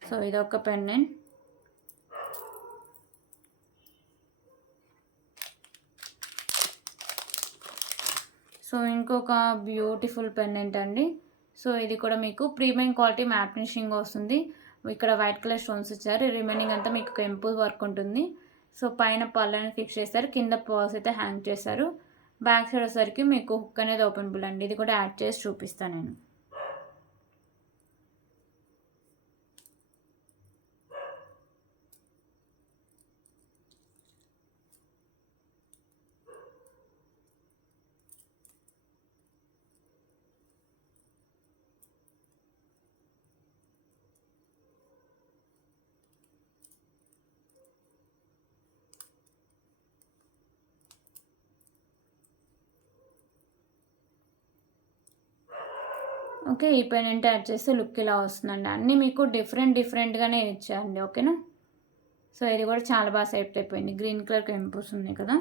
సో ఇదొక పెండెంట్. సో ఇంకొక బ్యూటిఫుల్ పెండెంట్ అండి. సో ఇది కూడా మీకు ప్రీమియం క్వాలిటీ మ్యాట్ ఫినిషింగ్ వస్తుంది. ఇక్కడ వైట్ కలర్ స్టోన్స్ ఇచ్చారు. రిమైనింగ్ అంతా మీకు కెంపు వర్క్ ఉంటుంది. సో పైన పళ్ళని ఫిక్స్ చేస్తారు, కింద పర్స్ అయితే హ్యాంగ్ చేశారు. బ్యాక్ సైడ్ వచ్చేసరికి మీకు హుక్ అనేది ఓపెనబుల్ అండి. ఇది కూడా యాడ్ చేసి చూపిస్తాను నేను. ఓకే, ఈ పెండెంట్ యాడ్ చేస్తే లుక్ ఇలా వస్తుందండి. అన్నీ మీకు డిఫరెంట్గానే ఇచ్చాయండి. ఓకేనా? సో ఇది కూడా చాలా బాగా సెట్ అయిపోయింది. గ్రీన్ కలర్ కెంపుస్ ఉన్నాయి కదా.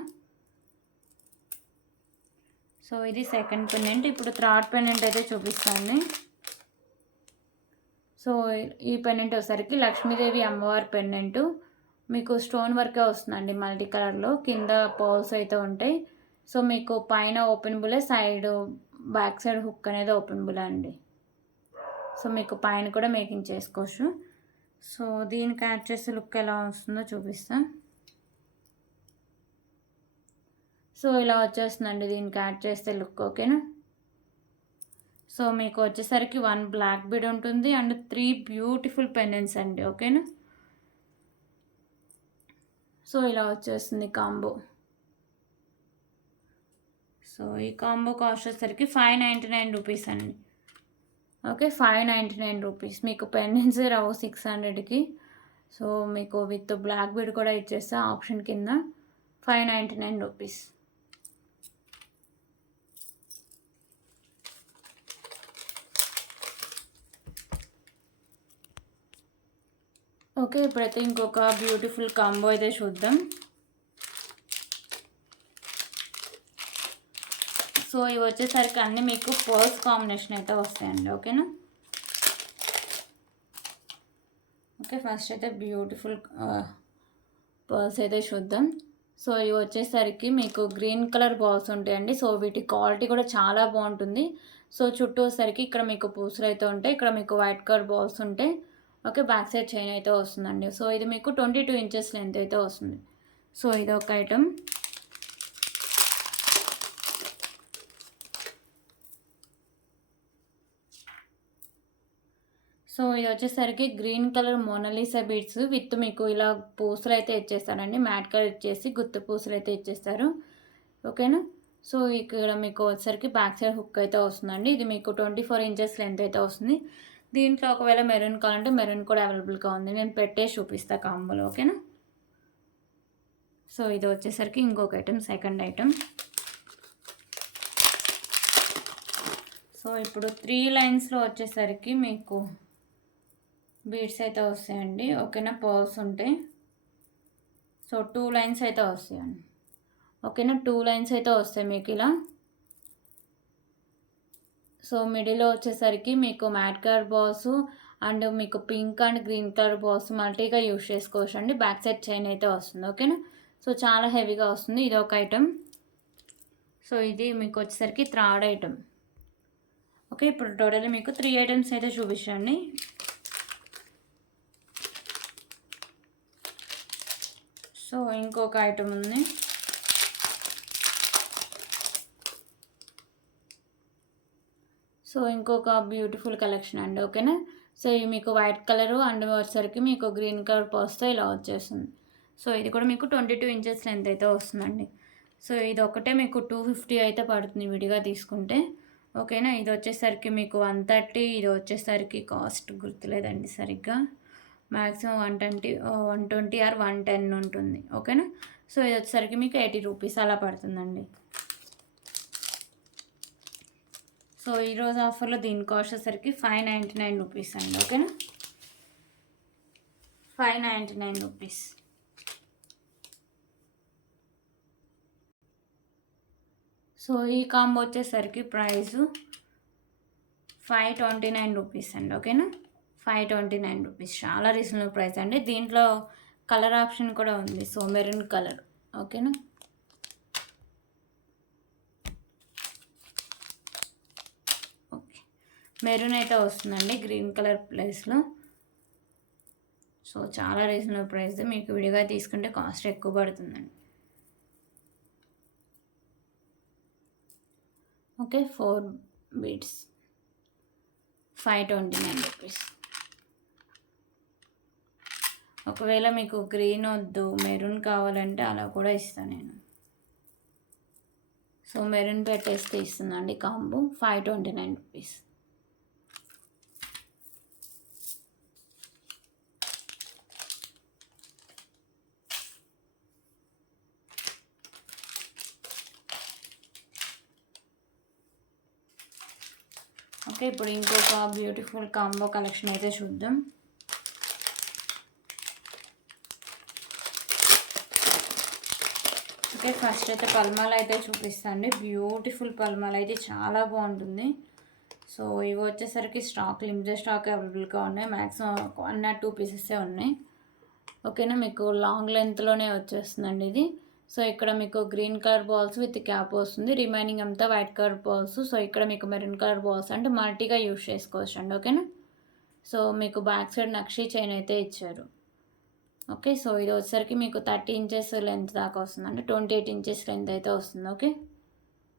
సో ఇది సెకండ్ పెండెంట్. ఇప్పుడు థర్డ్ పెండెంట్ అయితే చూపిస్తాను. సో ఈ పెండెంట్ వచ్చేసరికి లక్ష్మీదేవి అమ్మవారి పెండెంట్. మీకు స్టోన్ వర్కే వస్తుందండి మల్టీ కలర్లో. కింద పర్ల్స్ అయితే ఉంటాయి. సో మీకు పైన ఓపెనబులే, సైడ్ బ్యాక్ సైడ్ హుక్ అనేది ఓపెనబుల్ అండి. సో మీకు పైన కూడా మేకింగ్ చేసుకోవచ్చు. సో దీనికి యాడ్ చేసే లుక్ ఎలా వస్తుందో చూపిస్తా. సో ఇలా వచ్చేస్తుందండి దీనికి యాడ్ చేస్తే లుక్. ఓకేనా? సో మీకు వచ్చేసరికి 1 బ్లాక్ బీడ్ ఉంటుంది అండ్ 3 బ్యూటిఫుల్ పెండెంట్స్ అండి. ఓకేనా? సో ఇలా వచ్చేస్తుంది కాంబో. సో ఈ కాంబో కాస్ట్ వచ్చేసరికి 599 రూపీస్ అండి. Okay, 599 rupees. మీకు పెండెంట్స్ రావు 600కి. సో మీకు విత్ బ్లాక్ బీడ్ కూడా ఇచ్చేస్తా ఆప్షన్ కింద. 599 రూపీస్. ఓకే, ఇప్పుడైతే ఇంకొక బ్యూటిఫుల్ కాంబో అయితే చూద్దాం. సో ఇవి వచ్చేసరికి అన్నీ మీకు పర్ల్స్ కాంబినేషన్ అయితే వస్తాయండి. ఓకేనా? ఓకే, ఫస్ట్ అయితే బ్యూటిఫుల్ పర్ల్స్ అయితే చూద్దాం. సో ఇవి వచ్చేసరికి మీకు గ్రీన్ కలర్ బాల్స్ ఉంటాయండి. సో వీటి క్వాలిటీ కూడా చాలా బాగుంటుంది. సో చుట్టూ వచ్చేసరికి ఇక్కడ మీకు పూసలు అయితే ఉంటాయి. ఇక్కడ మీకు వైట్ కలర్ బాల్స్ ఉంటాయి. ఓకే, బ్యాక్ సైడ్ చైన్ అయితే వస్తుందండి. సో ఇది మీకు 22 ఇంచెస్ లెంత్ అయితే వస్తుంది. సో ఇది ఒక ఐటమ్. సో ఇది వచ్చేసరికి green colour Monalisa beads with మీకు ఇలా పూసలు అయితే ఇచ్చేస్తారండి. మ్యాట్ కలర్ ఇచ్చేసి గుత్త పూసలు అయితే ఇచ్చేస్తారు. ఓకేనా. సో ఇక్కడ మీకు వచ్చేసరికి బ్యాక్ సైడ్ హుక్ అయితే వస్తుందండి. ఇది మీకు 24 ఇంచెస్ లెంత్ అయితే వస్తుంది. దీంట్లో ఒకవేళ మెరూన్ కావాలంటే మెరూన్ కూడా అవైలబుల్గా ఉంది. నేను పెట్టే చూపిస్తా కాంబోలో. ఓకేనా. సో ఇది వచ్చేసరికి ఇంకొక ఐటమ్, సెకండ్ ఐటమ్. సో ఇప్పుడు 3 లైన్స్లో వచ్చేసరికి మీకు బీడ్స్ అయితే వస్తాయండి. ఓకేనా. పర్ల్స్ ఉంటాయి. సో 2 లైన్స్ అయితే వస్తాయండి. ఓకేనా. 2 లైన్స్ అయితే వస్తాయి మీకు ఇలా. సో మిడిల్లో వచ్చేసరికి మీకు మ్యాట్ కలర్ బాల్స్ అండ్ మీకు pink and green colour balls మల్టీగా యూజ్ చేసుకోవచ్చు అండి. బ్యాక్ సైడ్ చైన్ అయితే వస్తుంది. ఓకేనా. సో చాలా హెవీగా వస్తుంది. ఇది ఒక ఐటమ్. సో ఇది మీకు వచ్చేసరికి థర్డ్ ఐటమ్. ఓకే. ఇప్పుడు టోటల్ మీకు 3 ఐటమ్స్ అయితే చూపించండి. సో ఇంకొక ఐటమ్ ఉంది. సో ఇంకొక బ్యూటిఫుల్ కలెక్షన్ అండి. ఓకేనా. సో ఇవి మీకు వైట్ కలరు అండ్ వచ్చేసరికి మీకు గ్రీన్ కలర్ పర్స్తో ఇలా వచ్చేస్తుంది. సో ఇది కూడా మీకు 22 ఇంచెస్ లెంత్ అయితే వస్తుందండి. సో ఇది ఒకటే మీకు 250 అయితే పడుతుంది విడిగా తీసుకుంటే. ఓకేనా. ఇది వచ్చేసరికి మీకు 130, ఇది వచ్చేసరికి కాస్ట్ గుర్తులేదండి సరిగ్గా. మ్యాక్సిమం 120 ఆర్ 110 ఉంటుంది. ఓకేనా. సో ఇది వచ్చేసరికి మీకు 80 రూపీస్ అలా పడుతుందండి. సో ఈరోజు ఆఫర్లో దీని కాస్ట్ వచ్చేసరికి 599 రూపీస్ అండి. ఓకేనా. 599 రూపీస్. సో ఈ కాంబో వచ్చేసరికి ప్రైస్ 529 రూపీస్ అండి. ఓకేనా. 529 రూపీస్ చాలా రీజనబుల్ ప్రైస్ అండి. దీంట్లో కలర్ ఆప్షన్ కూడా ఉంది. So maroon colour. ఓకేనా. ఓకే. మెరూన్ అయితే వస్తుందండి గ్రీన్ కలర్ ప్లేస్లో. సో చాలా రీజనబుల్ ప్రైస్. మీకు విడిగా తీసుకుంటే కాస్ట్ ఎక్కువ పడుతుందండి. ఓకే. 4 beads 529 rupees. ఒకవేళ మీకు గ్రీన్ వద్దు మెరూన్ కావాలంటే అలా కూడా ఇస్తాను నేను. సో మెరూన్ పెట్టేస్తే ఇస్తుందండి కాంబో 529 రూపీస్. ఓకే. ఇప్పుడు ఇంకొక బ్యూటిఫుల్ కాంబో కలెక్షన్ అయితే చూద్దాం. ఓకే. ఫస్ట్ అయితే పల్మాల అయితే చూపిస్తాండి. బ్యూటిఫుల్ పల్మాల అయితే చాలా బాగుంటుంది. సో ఇవి వచ్చేసరికి స్టాక్ లిమిటెడ్ స్టాక్ అవైలబుల్గా ఉన్నాయి. మ్యాక్సిమం 1 or 2 పీసెసే ఉన్నాయి. ఓకేనా. మీకు లాంగ్ లెంత్లోనే వచ్చేస్తుందండి ఇది. సో ఇక్కడ మీకు green colour balls with cap వస్తుంది. రిమైనింగ్ అంతా వైట్ కలర్ బాల్స్. సో ఇక్కడ మీకు మెరూన్ కలర్ బాల్స్ అంటే మల్టీగా యూజ్ చేసుకోవచ్చు అండి. ఓకేనా. సో మీకు బ్యాక్ సైడ్ నక్షి చైన్ అయితే ఇచ్చారు. ఓకే. సో ఇది వచ్చేసరికి మీకు 30 ఇంచెస్ లెంత్ దాకా వస్తుంది అంటే 28 ఇంచెస్ లెంత్ అయితే వస్తుంది. ఓకే.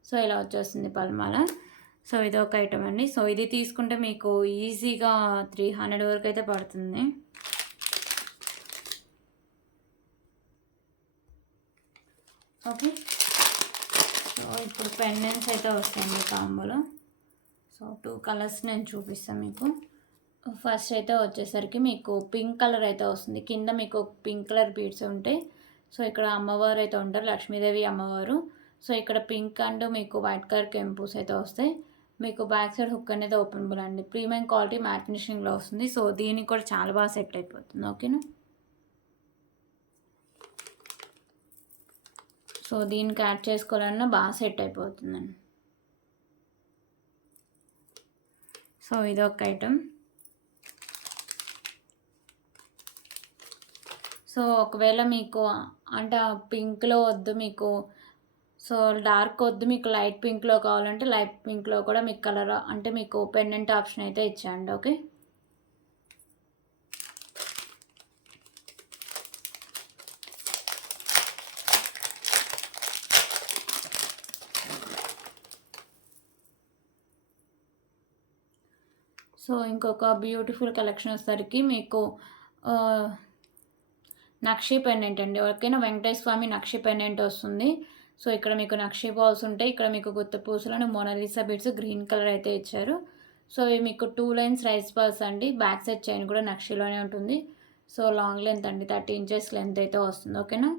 సో ఇలా వచ్చేస్తుంది పల్మాల. సో ఇది ఒక ఐటమ్ అండి. సో ఇది తీసుకుంటే మీకు ఈజీగా 300 వరకు అయితే పడుతుంది. ఓకే. సో ఇప్పుడు పెండెంట్స్ అయితే వస్తాయండి కాంబోలో. సో 2 కలర్స్ నేను చూపిస్తాను మీకు. ఫస్ట్ అయితే వచ్చేసరికి మీకు పింక్ కలర్ అయితే వస్తుంది. కింద మీకు పింక్ కలర్ బీడ్స్ ఉంటాయి. సో ఇక్కడ అమ్మవారు అయితే ఉంటారు, లక్ష్మీదేవి అమ్మవారు. సో ఇక్కడ పింక్ అండ్ మీకు వైట్ కలర్ కెంపూస్ అయితే వస్తాయి. మీకు బ్యాక్ సైడ్ హుక్ అనేది ఓపెనబుల్ అండి. ప్రీమియం క్వాలిటీ మ్యాట్ ఫినిషింగ్లో వస్తుంది. సో దీనికి కూడా చాలా బాగా సెట్ అయిపోతుంది. ఓకేనా. సో దీనికి యాడ్ చేసుకోవాలన్నా బాగా సెట్ అయిపోతుందండి. సో ఇది ఒక ఐటమ్. సో ఒకవేళ మీకు అంటే పింక్లో వద్దు మీకు, సో డార్క్ వద్దు మీకు లైట్ పింక్లో కావాలంటే లైట్ పింక్లో కూడా మీకు కలర్ అంటే మీకు పెండెంట్ ఆప్షన్ అయితే ఇచ్చాండి. ఓకే. సో ఇంకొక బ్యూటిఫుల్ కలెక్షన్ వచ్చేసరికి మీకు నక్షి పెండెంట్ అండి. ఓకేనా, వెంకటేశ్వర స్వామి నక్షి పెండెంట్ వస్తుంది. సో ఇక్కడ మీకు నక్షి బాల్స్ ఉంటాయి. ఇక్కడ మీకు గుత్త పూసలను మోనాలిసా బీడ్స్ గ్రీన్ కలర్ అయితే ఇచ్చారు. సో ఇవి మీకు 2 లైన్స్ రైస్ బాల్స్ అండి. బ్యాక్ సైడ్ చైన్ కూడా నక్షిలోనే ఉంటుంది. సో లాంగ్ లెంత్ అండి, 30 ఇంచెస్ లెంత్ అయితే వస్తుంది. ఓకేనా,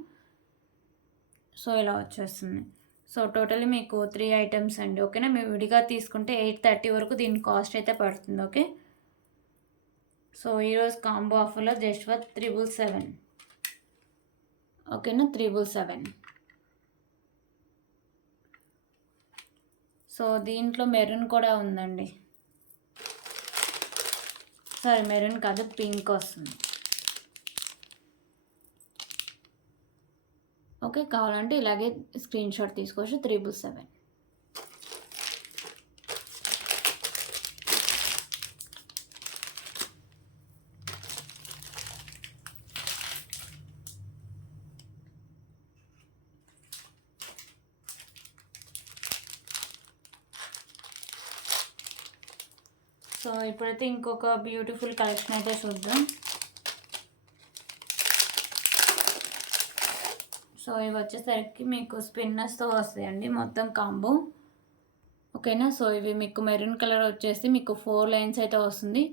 సో ఇలా వచ్చేస్తుంది. సో టోటల్లీ మీకు 3 ఐటమ్స్ అండి. ఓకేనా, మీరు విడిగా తీసుకుంటే 830 వరకు దీని కాస్ట్ అయితే పడుతుంది. ఓకే, సో ఈరోజు కాంబో ఆఫర్లో జస్ట్ ఫర్ 777. ఓకేనా, 777. సో దీంట్లో మెరూన్ కూడా ఉందండి. సారీ, మెరూన్ కాదు, పింక్ వస్తుంది. ఓకే, కావాలంటే ఇలాగే స్క్రీన్ షాట్ తీసుకోవచ్చు. 777. సో ఇప్పుడైతే ఇంకొక బ్యూటిఫుల్ కలెక్షన్ అయితే చూద్దాం. సో ఇవి వచ్చేసరికి మీకు స్పిన్నర్స్తో వస్తాయండి మొత్తం కాంబో. ఓకేనా, సో ఇవి మీకు మెరూన్ కలర్ వచ్చేసి మీకు 4 లైన్స్ అయితే వస్తుంది.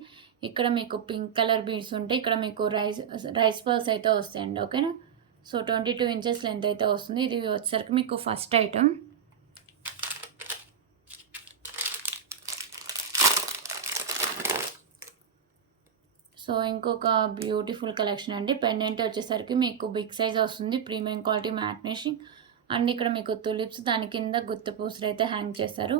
ఇక్కడ మీకు పింక్ కలర్ బీడ్స్ ఉంటాయి. ఇక్కడ మీకు రైస్ పర్ల్స్ అయితే వస్తాయండి. ఓకేనా, సో 22 ఇంచెస్ లెంత్ అయితే వస్తుంది. ఇది వచ్చేసరికి మీకు ఫస్ట్ ఐటమ్. సో ఇంకొక బ్యూటిఫుల్ కలెక్షన్ అండి. పెండెంట్ వచ్చేసరికి మీకు బిగ్ సైజ్ వస్తుంది. Premium quality matte finishing and ఇక్కడ మీకు తులిప్స్ దాని కింద గుత్త పూసలు అయితే హ్యాంగ్ చేస్తారు.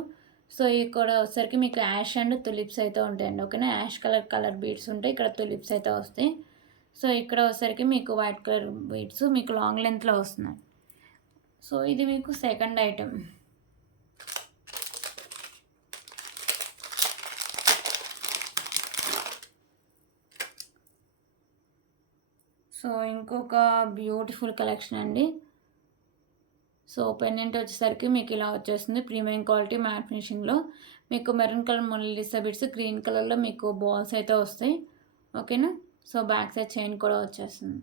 సో ఇక్కడ వచ్చేసరికి మీకు యాష్ అండ్ తులిప్స్ అయితే ఉంటాయండి. ఓకేనా, యాష్ కలర్ బీడ్స్ ఉంటాయి. ఇక్కడ తులిప్స్ అయితే వస్తాయి. సో ఇక్కడ వచ్చేసరికి మీకు వైట్ కలర్ బీడ్స్ మీకు లాంగ్ లెంత్లో వస్తున్నాయి. సో ఇది మీకు సెకండ్ ఐటమ్. సో ఇంకొక బ్యూటిఫుల్ కలెక్షన్ అండి. సో పెండెంట్ వచ్చేసరికి మీకు ఇలా వచ్చేస్తుంది. ప్రీమియం క్వాలిటీ మ్యాట్ ఫినిషింగ్లో మీకు maroon colour Monalisa beads green కలర్లో మీకు బాల్స్ అయితే వస్తాయి. ఓకేనా, సో బ్యాక్ సైడ్ చైన్ కూడా వచ్చేస్తుంది.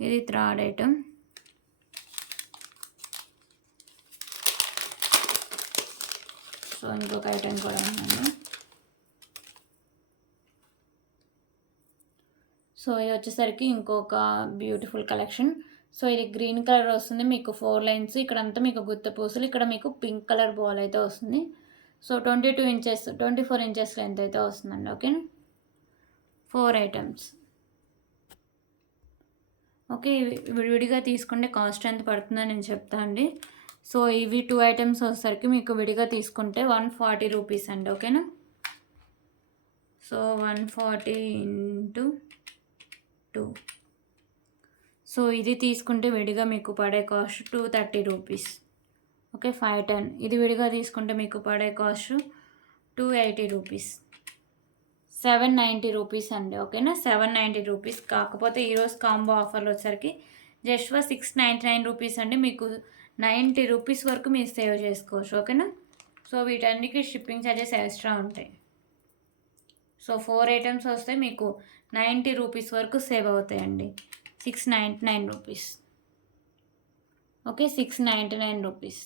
ఇది థర్డ్ ఐటమ్. సో ఇంకొక ఐటమ్ కూడా ఉన్నాను. సో ఇది వచ్చేసరికి ఇంకొక బ్యూటిఫుల్ కలెక్షన్. సో ఇది గ్రీన్ కలర్ వస్తుంది. మీకు 4 లైన్స్, ఇక్కడంతా మీకు గుత్త పూసలు, ఇక్కడ మీకు పింక్ కలర్ బాల్ అయితే వస్తుంది. సో 22 ఇంచెస్ 24 ఇంచెస్ లెంత్ అయితే వస్తుందండి. ఓకేనా, 4 ఐటమ్స్. ఓకే, విడిగా తీసుకుంటే కాస్ట్ ఎంత పడుతుందని నేను చెప్తాను అండి. సో ఇవి 2 ఐటమ్స్ వచ్చేసరికి మీకు విడిగా తీసుకుంటే 140 రూపీస్ అండి. ఓకేనా, సో 140 × 2. సో ఇది తీసుకుంటే విడిగా మీకు పడే కాస్ట్ 230 రూపీస్. ఓకే, 510. ఇది విడిగా తీసుకుంటే మీకు పడే కాస్ట్ 280 రూపీస్. 790 రూపీస్ అండి. ఓకేనా, 790 రూపీస్. కాకపోతే ఈరోజు కాంబో ఆఫర్లో వచ్చేసరికి జస్ట్ ఫర్ 699 రూపీస్ అండి. మీకు 90 రూపీస్ వరకు మీరు సేవ్ చేసుకోవచ్చు. ఓకేనా, సో వీటన్నిటికీ షిప్పింగ్ ఛార్జెస్ ఎక్స్ట్రా ఉంటాయి. సో 4 ఐటమ్స్ వస్తే మీకు 90 రూపీస్ వరకు సేవ్ అవుతాయండి. 699 రూపీస్. Okay, 699 rupees.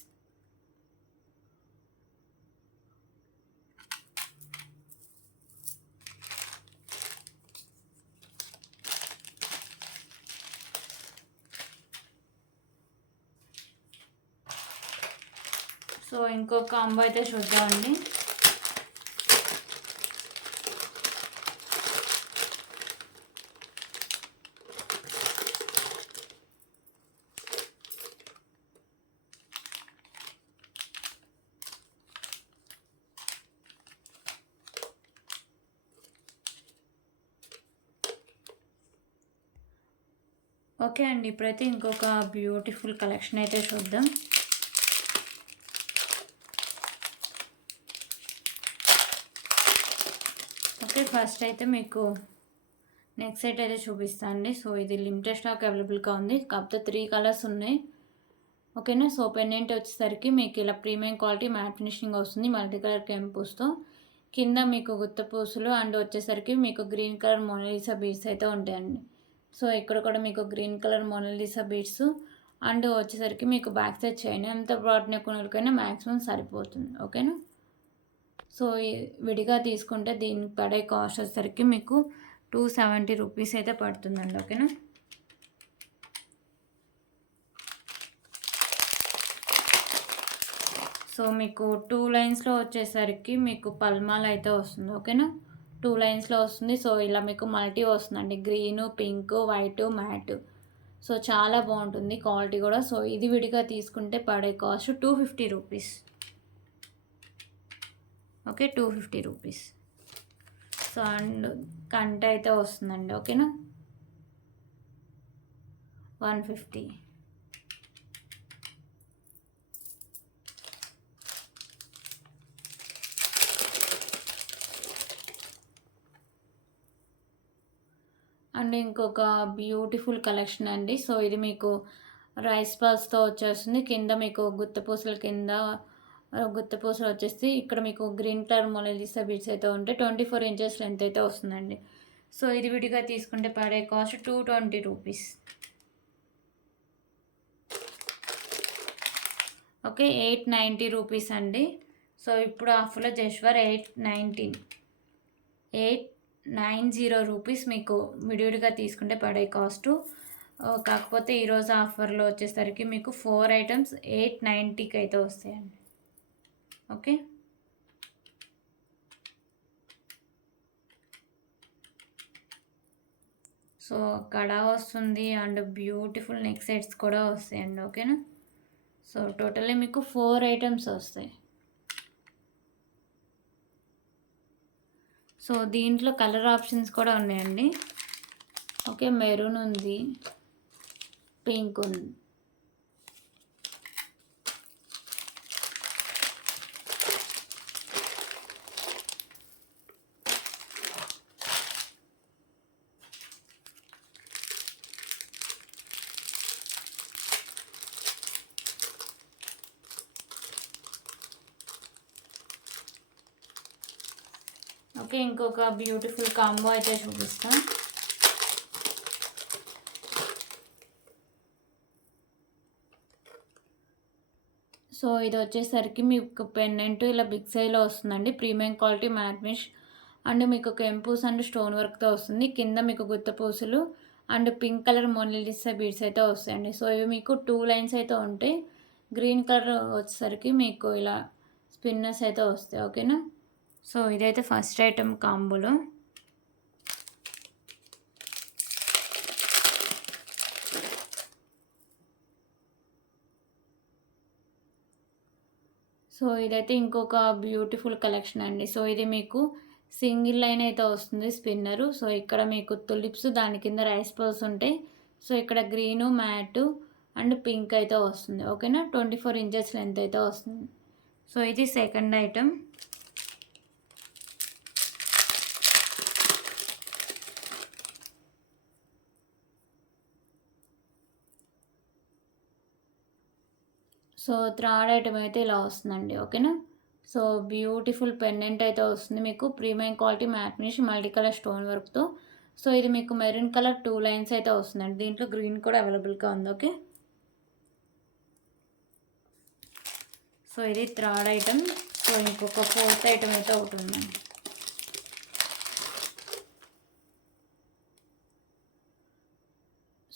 సో ఇంకొక కాంబో అయితే చూద్దామండి. ఓకే అండి, ఇప్పుడైతే ఇంకొక బ్యూటిఫుల్ కలెక్షన్ అయితే చూద్దాం. ఓకే, ఫస్ట్ అయితే మీకు నెక్స్ట్ సెట్ అయితే చూపిస్తాను అండి. సో ఇది లిమిటెడ్ స్టాక్ అవైలబుల్గా ఉంది. కాకపోతే 3 కలర్స్ ఉన్నాయి. ఓకేనా, సో పెండెంట్ వచ్చేసరికి మీకు ఇలా ప్రీమియం క్వాలిటీ మ్యాట్ ఫినిషింగ్ వస్తుంది. మల్టీ కలర్ కెంపుస్తో కింద మీకు గుత్త పూసలు అండ్ వచ్చేసరికి మీకు గ్రీన్ కలర్ మోనాలిసా బీడ్స్ అయితే ఉంటాయండి. సో ఇక్కడ కూడా మీకు green colour Monalisa beads and వచ్చేసరికి మీకు బ్యాక్ సైడ్ చైన్ ఎంత బ్రాడ్ నెక్ ఉన్నకైనా మ్యాక్సిమం సరిపోతుంది. ఓకేనా. సో విడిగా తీసుకుంటే దీనికి పడే కాస్ట్ వచ్చేసరికి మీకు 270 రూపీస్ అయితే పడుతుందండి. ఓకేనా. సో మీకు 2 లైన్స్లో వచ్చేసరికి మీకు పల్మాల్ అయితే వస్తుంది. ఓకేనా. 2 లైన్స్లో వస్తుంది. సో ఇలా మీకు మల్టీ వస్తుందండి, green, pink, white, matte. So చాలా బాగుంటుంది క్వాలిటీ కూడా. సో ఇది విడిగా తీసుకుంటే పడే cost 250 rupees. Okay, 250 rupees. So and కంట అయితే వస్తుందండి. ఓకేనా, 150. అండ్ ఇంకొక బ్యూటిఫుల్ కలెక్షన్ అండి. సో ఇది మీకు రైస్ బాల్స్తో వచ్చేస్తుంది. కింద మీకు గుత్తపూసల కింద గుత్తపూసలు వచ్చేసి ఇక్కడ మీకు గ్రీన్ కలర్ మొనాలిసా బీడ్స్ అయితే ఉంటాయి. 24 ఇంచెస్ లెంత్ అయితే వస్తుందండి. సో ఇది విడిగా తీసుకుంటే పడే కాస్ట్ 220 రూపీస్. ఓకే, 890 రూపీస్ అండి. సో ఇప్పుడు ఆఫర్లో జస్ట్ ఫర్ 890 రూపీస్ మీకు విడివిడిగా తీసుకుంటే పడే కాస్టు. కాకపోతే ఈరోజు ఆఫర్లో వచ్చేసరికి మీకు 4 ఐటమ్స్ 890కి అయితే వస్తాయండి. ఓకే, సో కడా వస్తుంది అండ్ బ్యూటిఫుల్ నెక్ సెట్స్ కూడా వస్తాయండి. ఓకేనా. సో టోటల్లీ మీకు 4 ఐటమ్స్ వస్తాయి. సో దీంట్లో కలర్ ఆప్షన్స్ కూడా ఉన్నాయండి. ఓకే, మెరూన్ ఉంది, పింక్ ఉంది. ఓకే, ఇంకొక బ్యూటిఫుల్ కాంబో అయితే చూపిస్తాం. సో ఇది వచ్చేసరికి మీకు పెండెంట్ ఇలా బిగ్ సైజ్లో వస్తుందండి. Premium quality matte finish and మీకు కెంపూస్ అండ్ స్టోన్ వర్క్తో వస్తుంది. కింద మీకు గుత్త పూసలు and pink colour Mona Lisa beads అయితే వస్తాయండి. సో ఇవి మీకు 2 లైన్స్ అయితే ఉంటాయి. గ్రీన్ కలర్ వచ్చేసరికి మీకు ఇలా స్పిన్నర్స్ అయితే వస్తాయి. ఓకేనా. సో ఇదైతే ఫస్ట్ ఐటమ్ కాంబోలో. సో ఇదైతే ఇంకొక బ్యూటిఫుల్ కలెక్షన్ అండి. సో ఇది మీకు సింగిల్ లైన్ అయితే వస్తుంది స్పిన్నరు. సో ఇక్కడ మీకు తులిప్స్, దాని కింద రైస్ పల్స్ ఉంటాయి. సో ఇక్కడ గ్రీను, మ్యాటు అండ్ పింక్ అయితే వస్తుంది. ఓకేనా, 24 ఇంచెస్ లెంత్ అయితే వస్తుంది. సో ఇది second item. So third item అయితే ఇలా వస్తుందండి. ఓకేనా. సో బ్యూటిఫుల్ పెండెంట్ అయితే వస్తుంది మీకు premium quality matte finish multi colour stone వర్క్తో. సో ఇది మీకు మెరూన్ కలర్ 2 లైన్స్ అయితే వస్తుందండి. దీంట్లో గ్రీన్ కూడా అవైలబుల్గా ఉంది. ఓకే, సో ఇది థర్డ్ ఐటమ్. సో ఇంకొక ఫోర్త్ ఐటమ్ అయితే ఒకటి ఉందండి.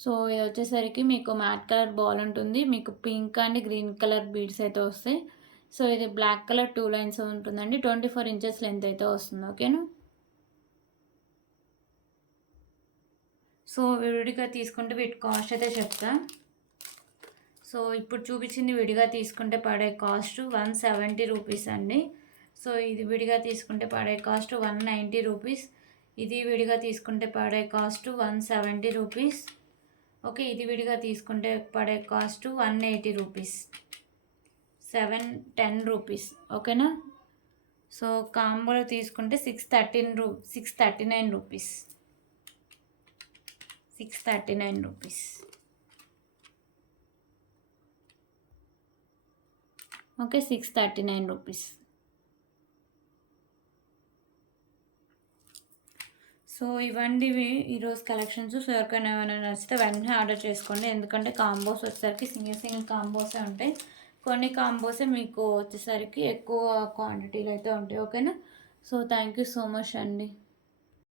సో ఇది వచ్చేసరికి మీకు మ్యాట్ కలర్ బాల్ ఉంటుంది. మీకు pink and green colour beads అయితే వస్తాయి. సో ఇది బ్లాక్ కలర్ 2 లైన్స్ ఉంటుందండి. 24 ఇంచెస్ లెంత్ అయితే వస్తుంది. ఓకేనా. సో విడిగా తీసుకుంటే వీటి కాస్ట్ అయితే చెప్తా. సో ఇప్పుడు చూపించింది విడిగా తీసుకుంటే పడే కాస్ట్ 170 రూపీస్ అండి. సో ఇది విడిగా తీసుకుంటే పడే కాస్ట్ 190 రూపీస్. ఇది విడిగా తీసుకుంటే పడే కాస్ట్ 170 రూపీస్. ఓకే, ఇది విడిగా తీసుకుంటే పడే కాస్ట్ 180 రూపీస్, 710 రూపీస్. ఓకేనా. సో కాంబోలో తీసుకుంటే 639 rupees, 639 rupees. Okay, 639 rupees. So ఇవండి ఇవి ఈరోజు కలెక్షన్స్. సో ఎవరికైనా ఏమైనా నచ్చితే వెంటనే ఆర్డర్ చేసుకోండి. ఎందుకంటే కాంబోస్ వచ్చేసరికి సింగిల్ సింగిల్ కాంబోసే ఉంటాయి. కొన్ని కాంబోసే మీకు వచ్చేసరికి ఎక్కువ క్వాంటిటీలో అయితే ఉంటాయి. ఓకేనా. So thank you so much అండి.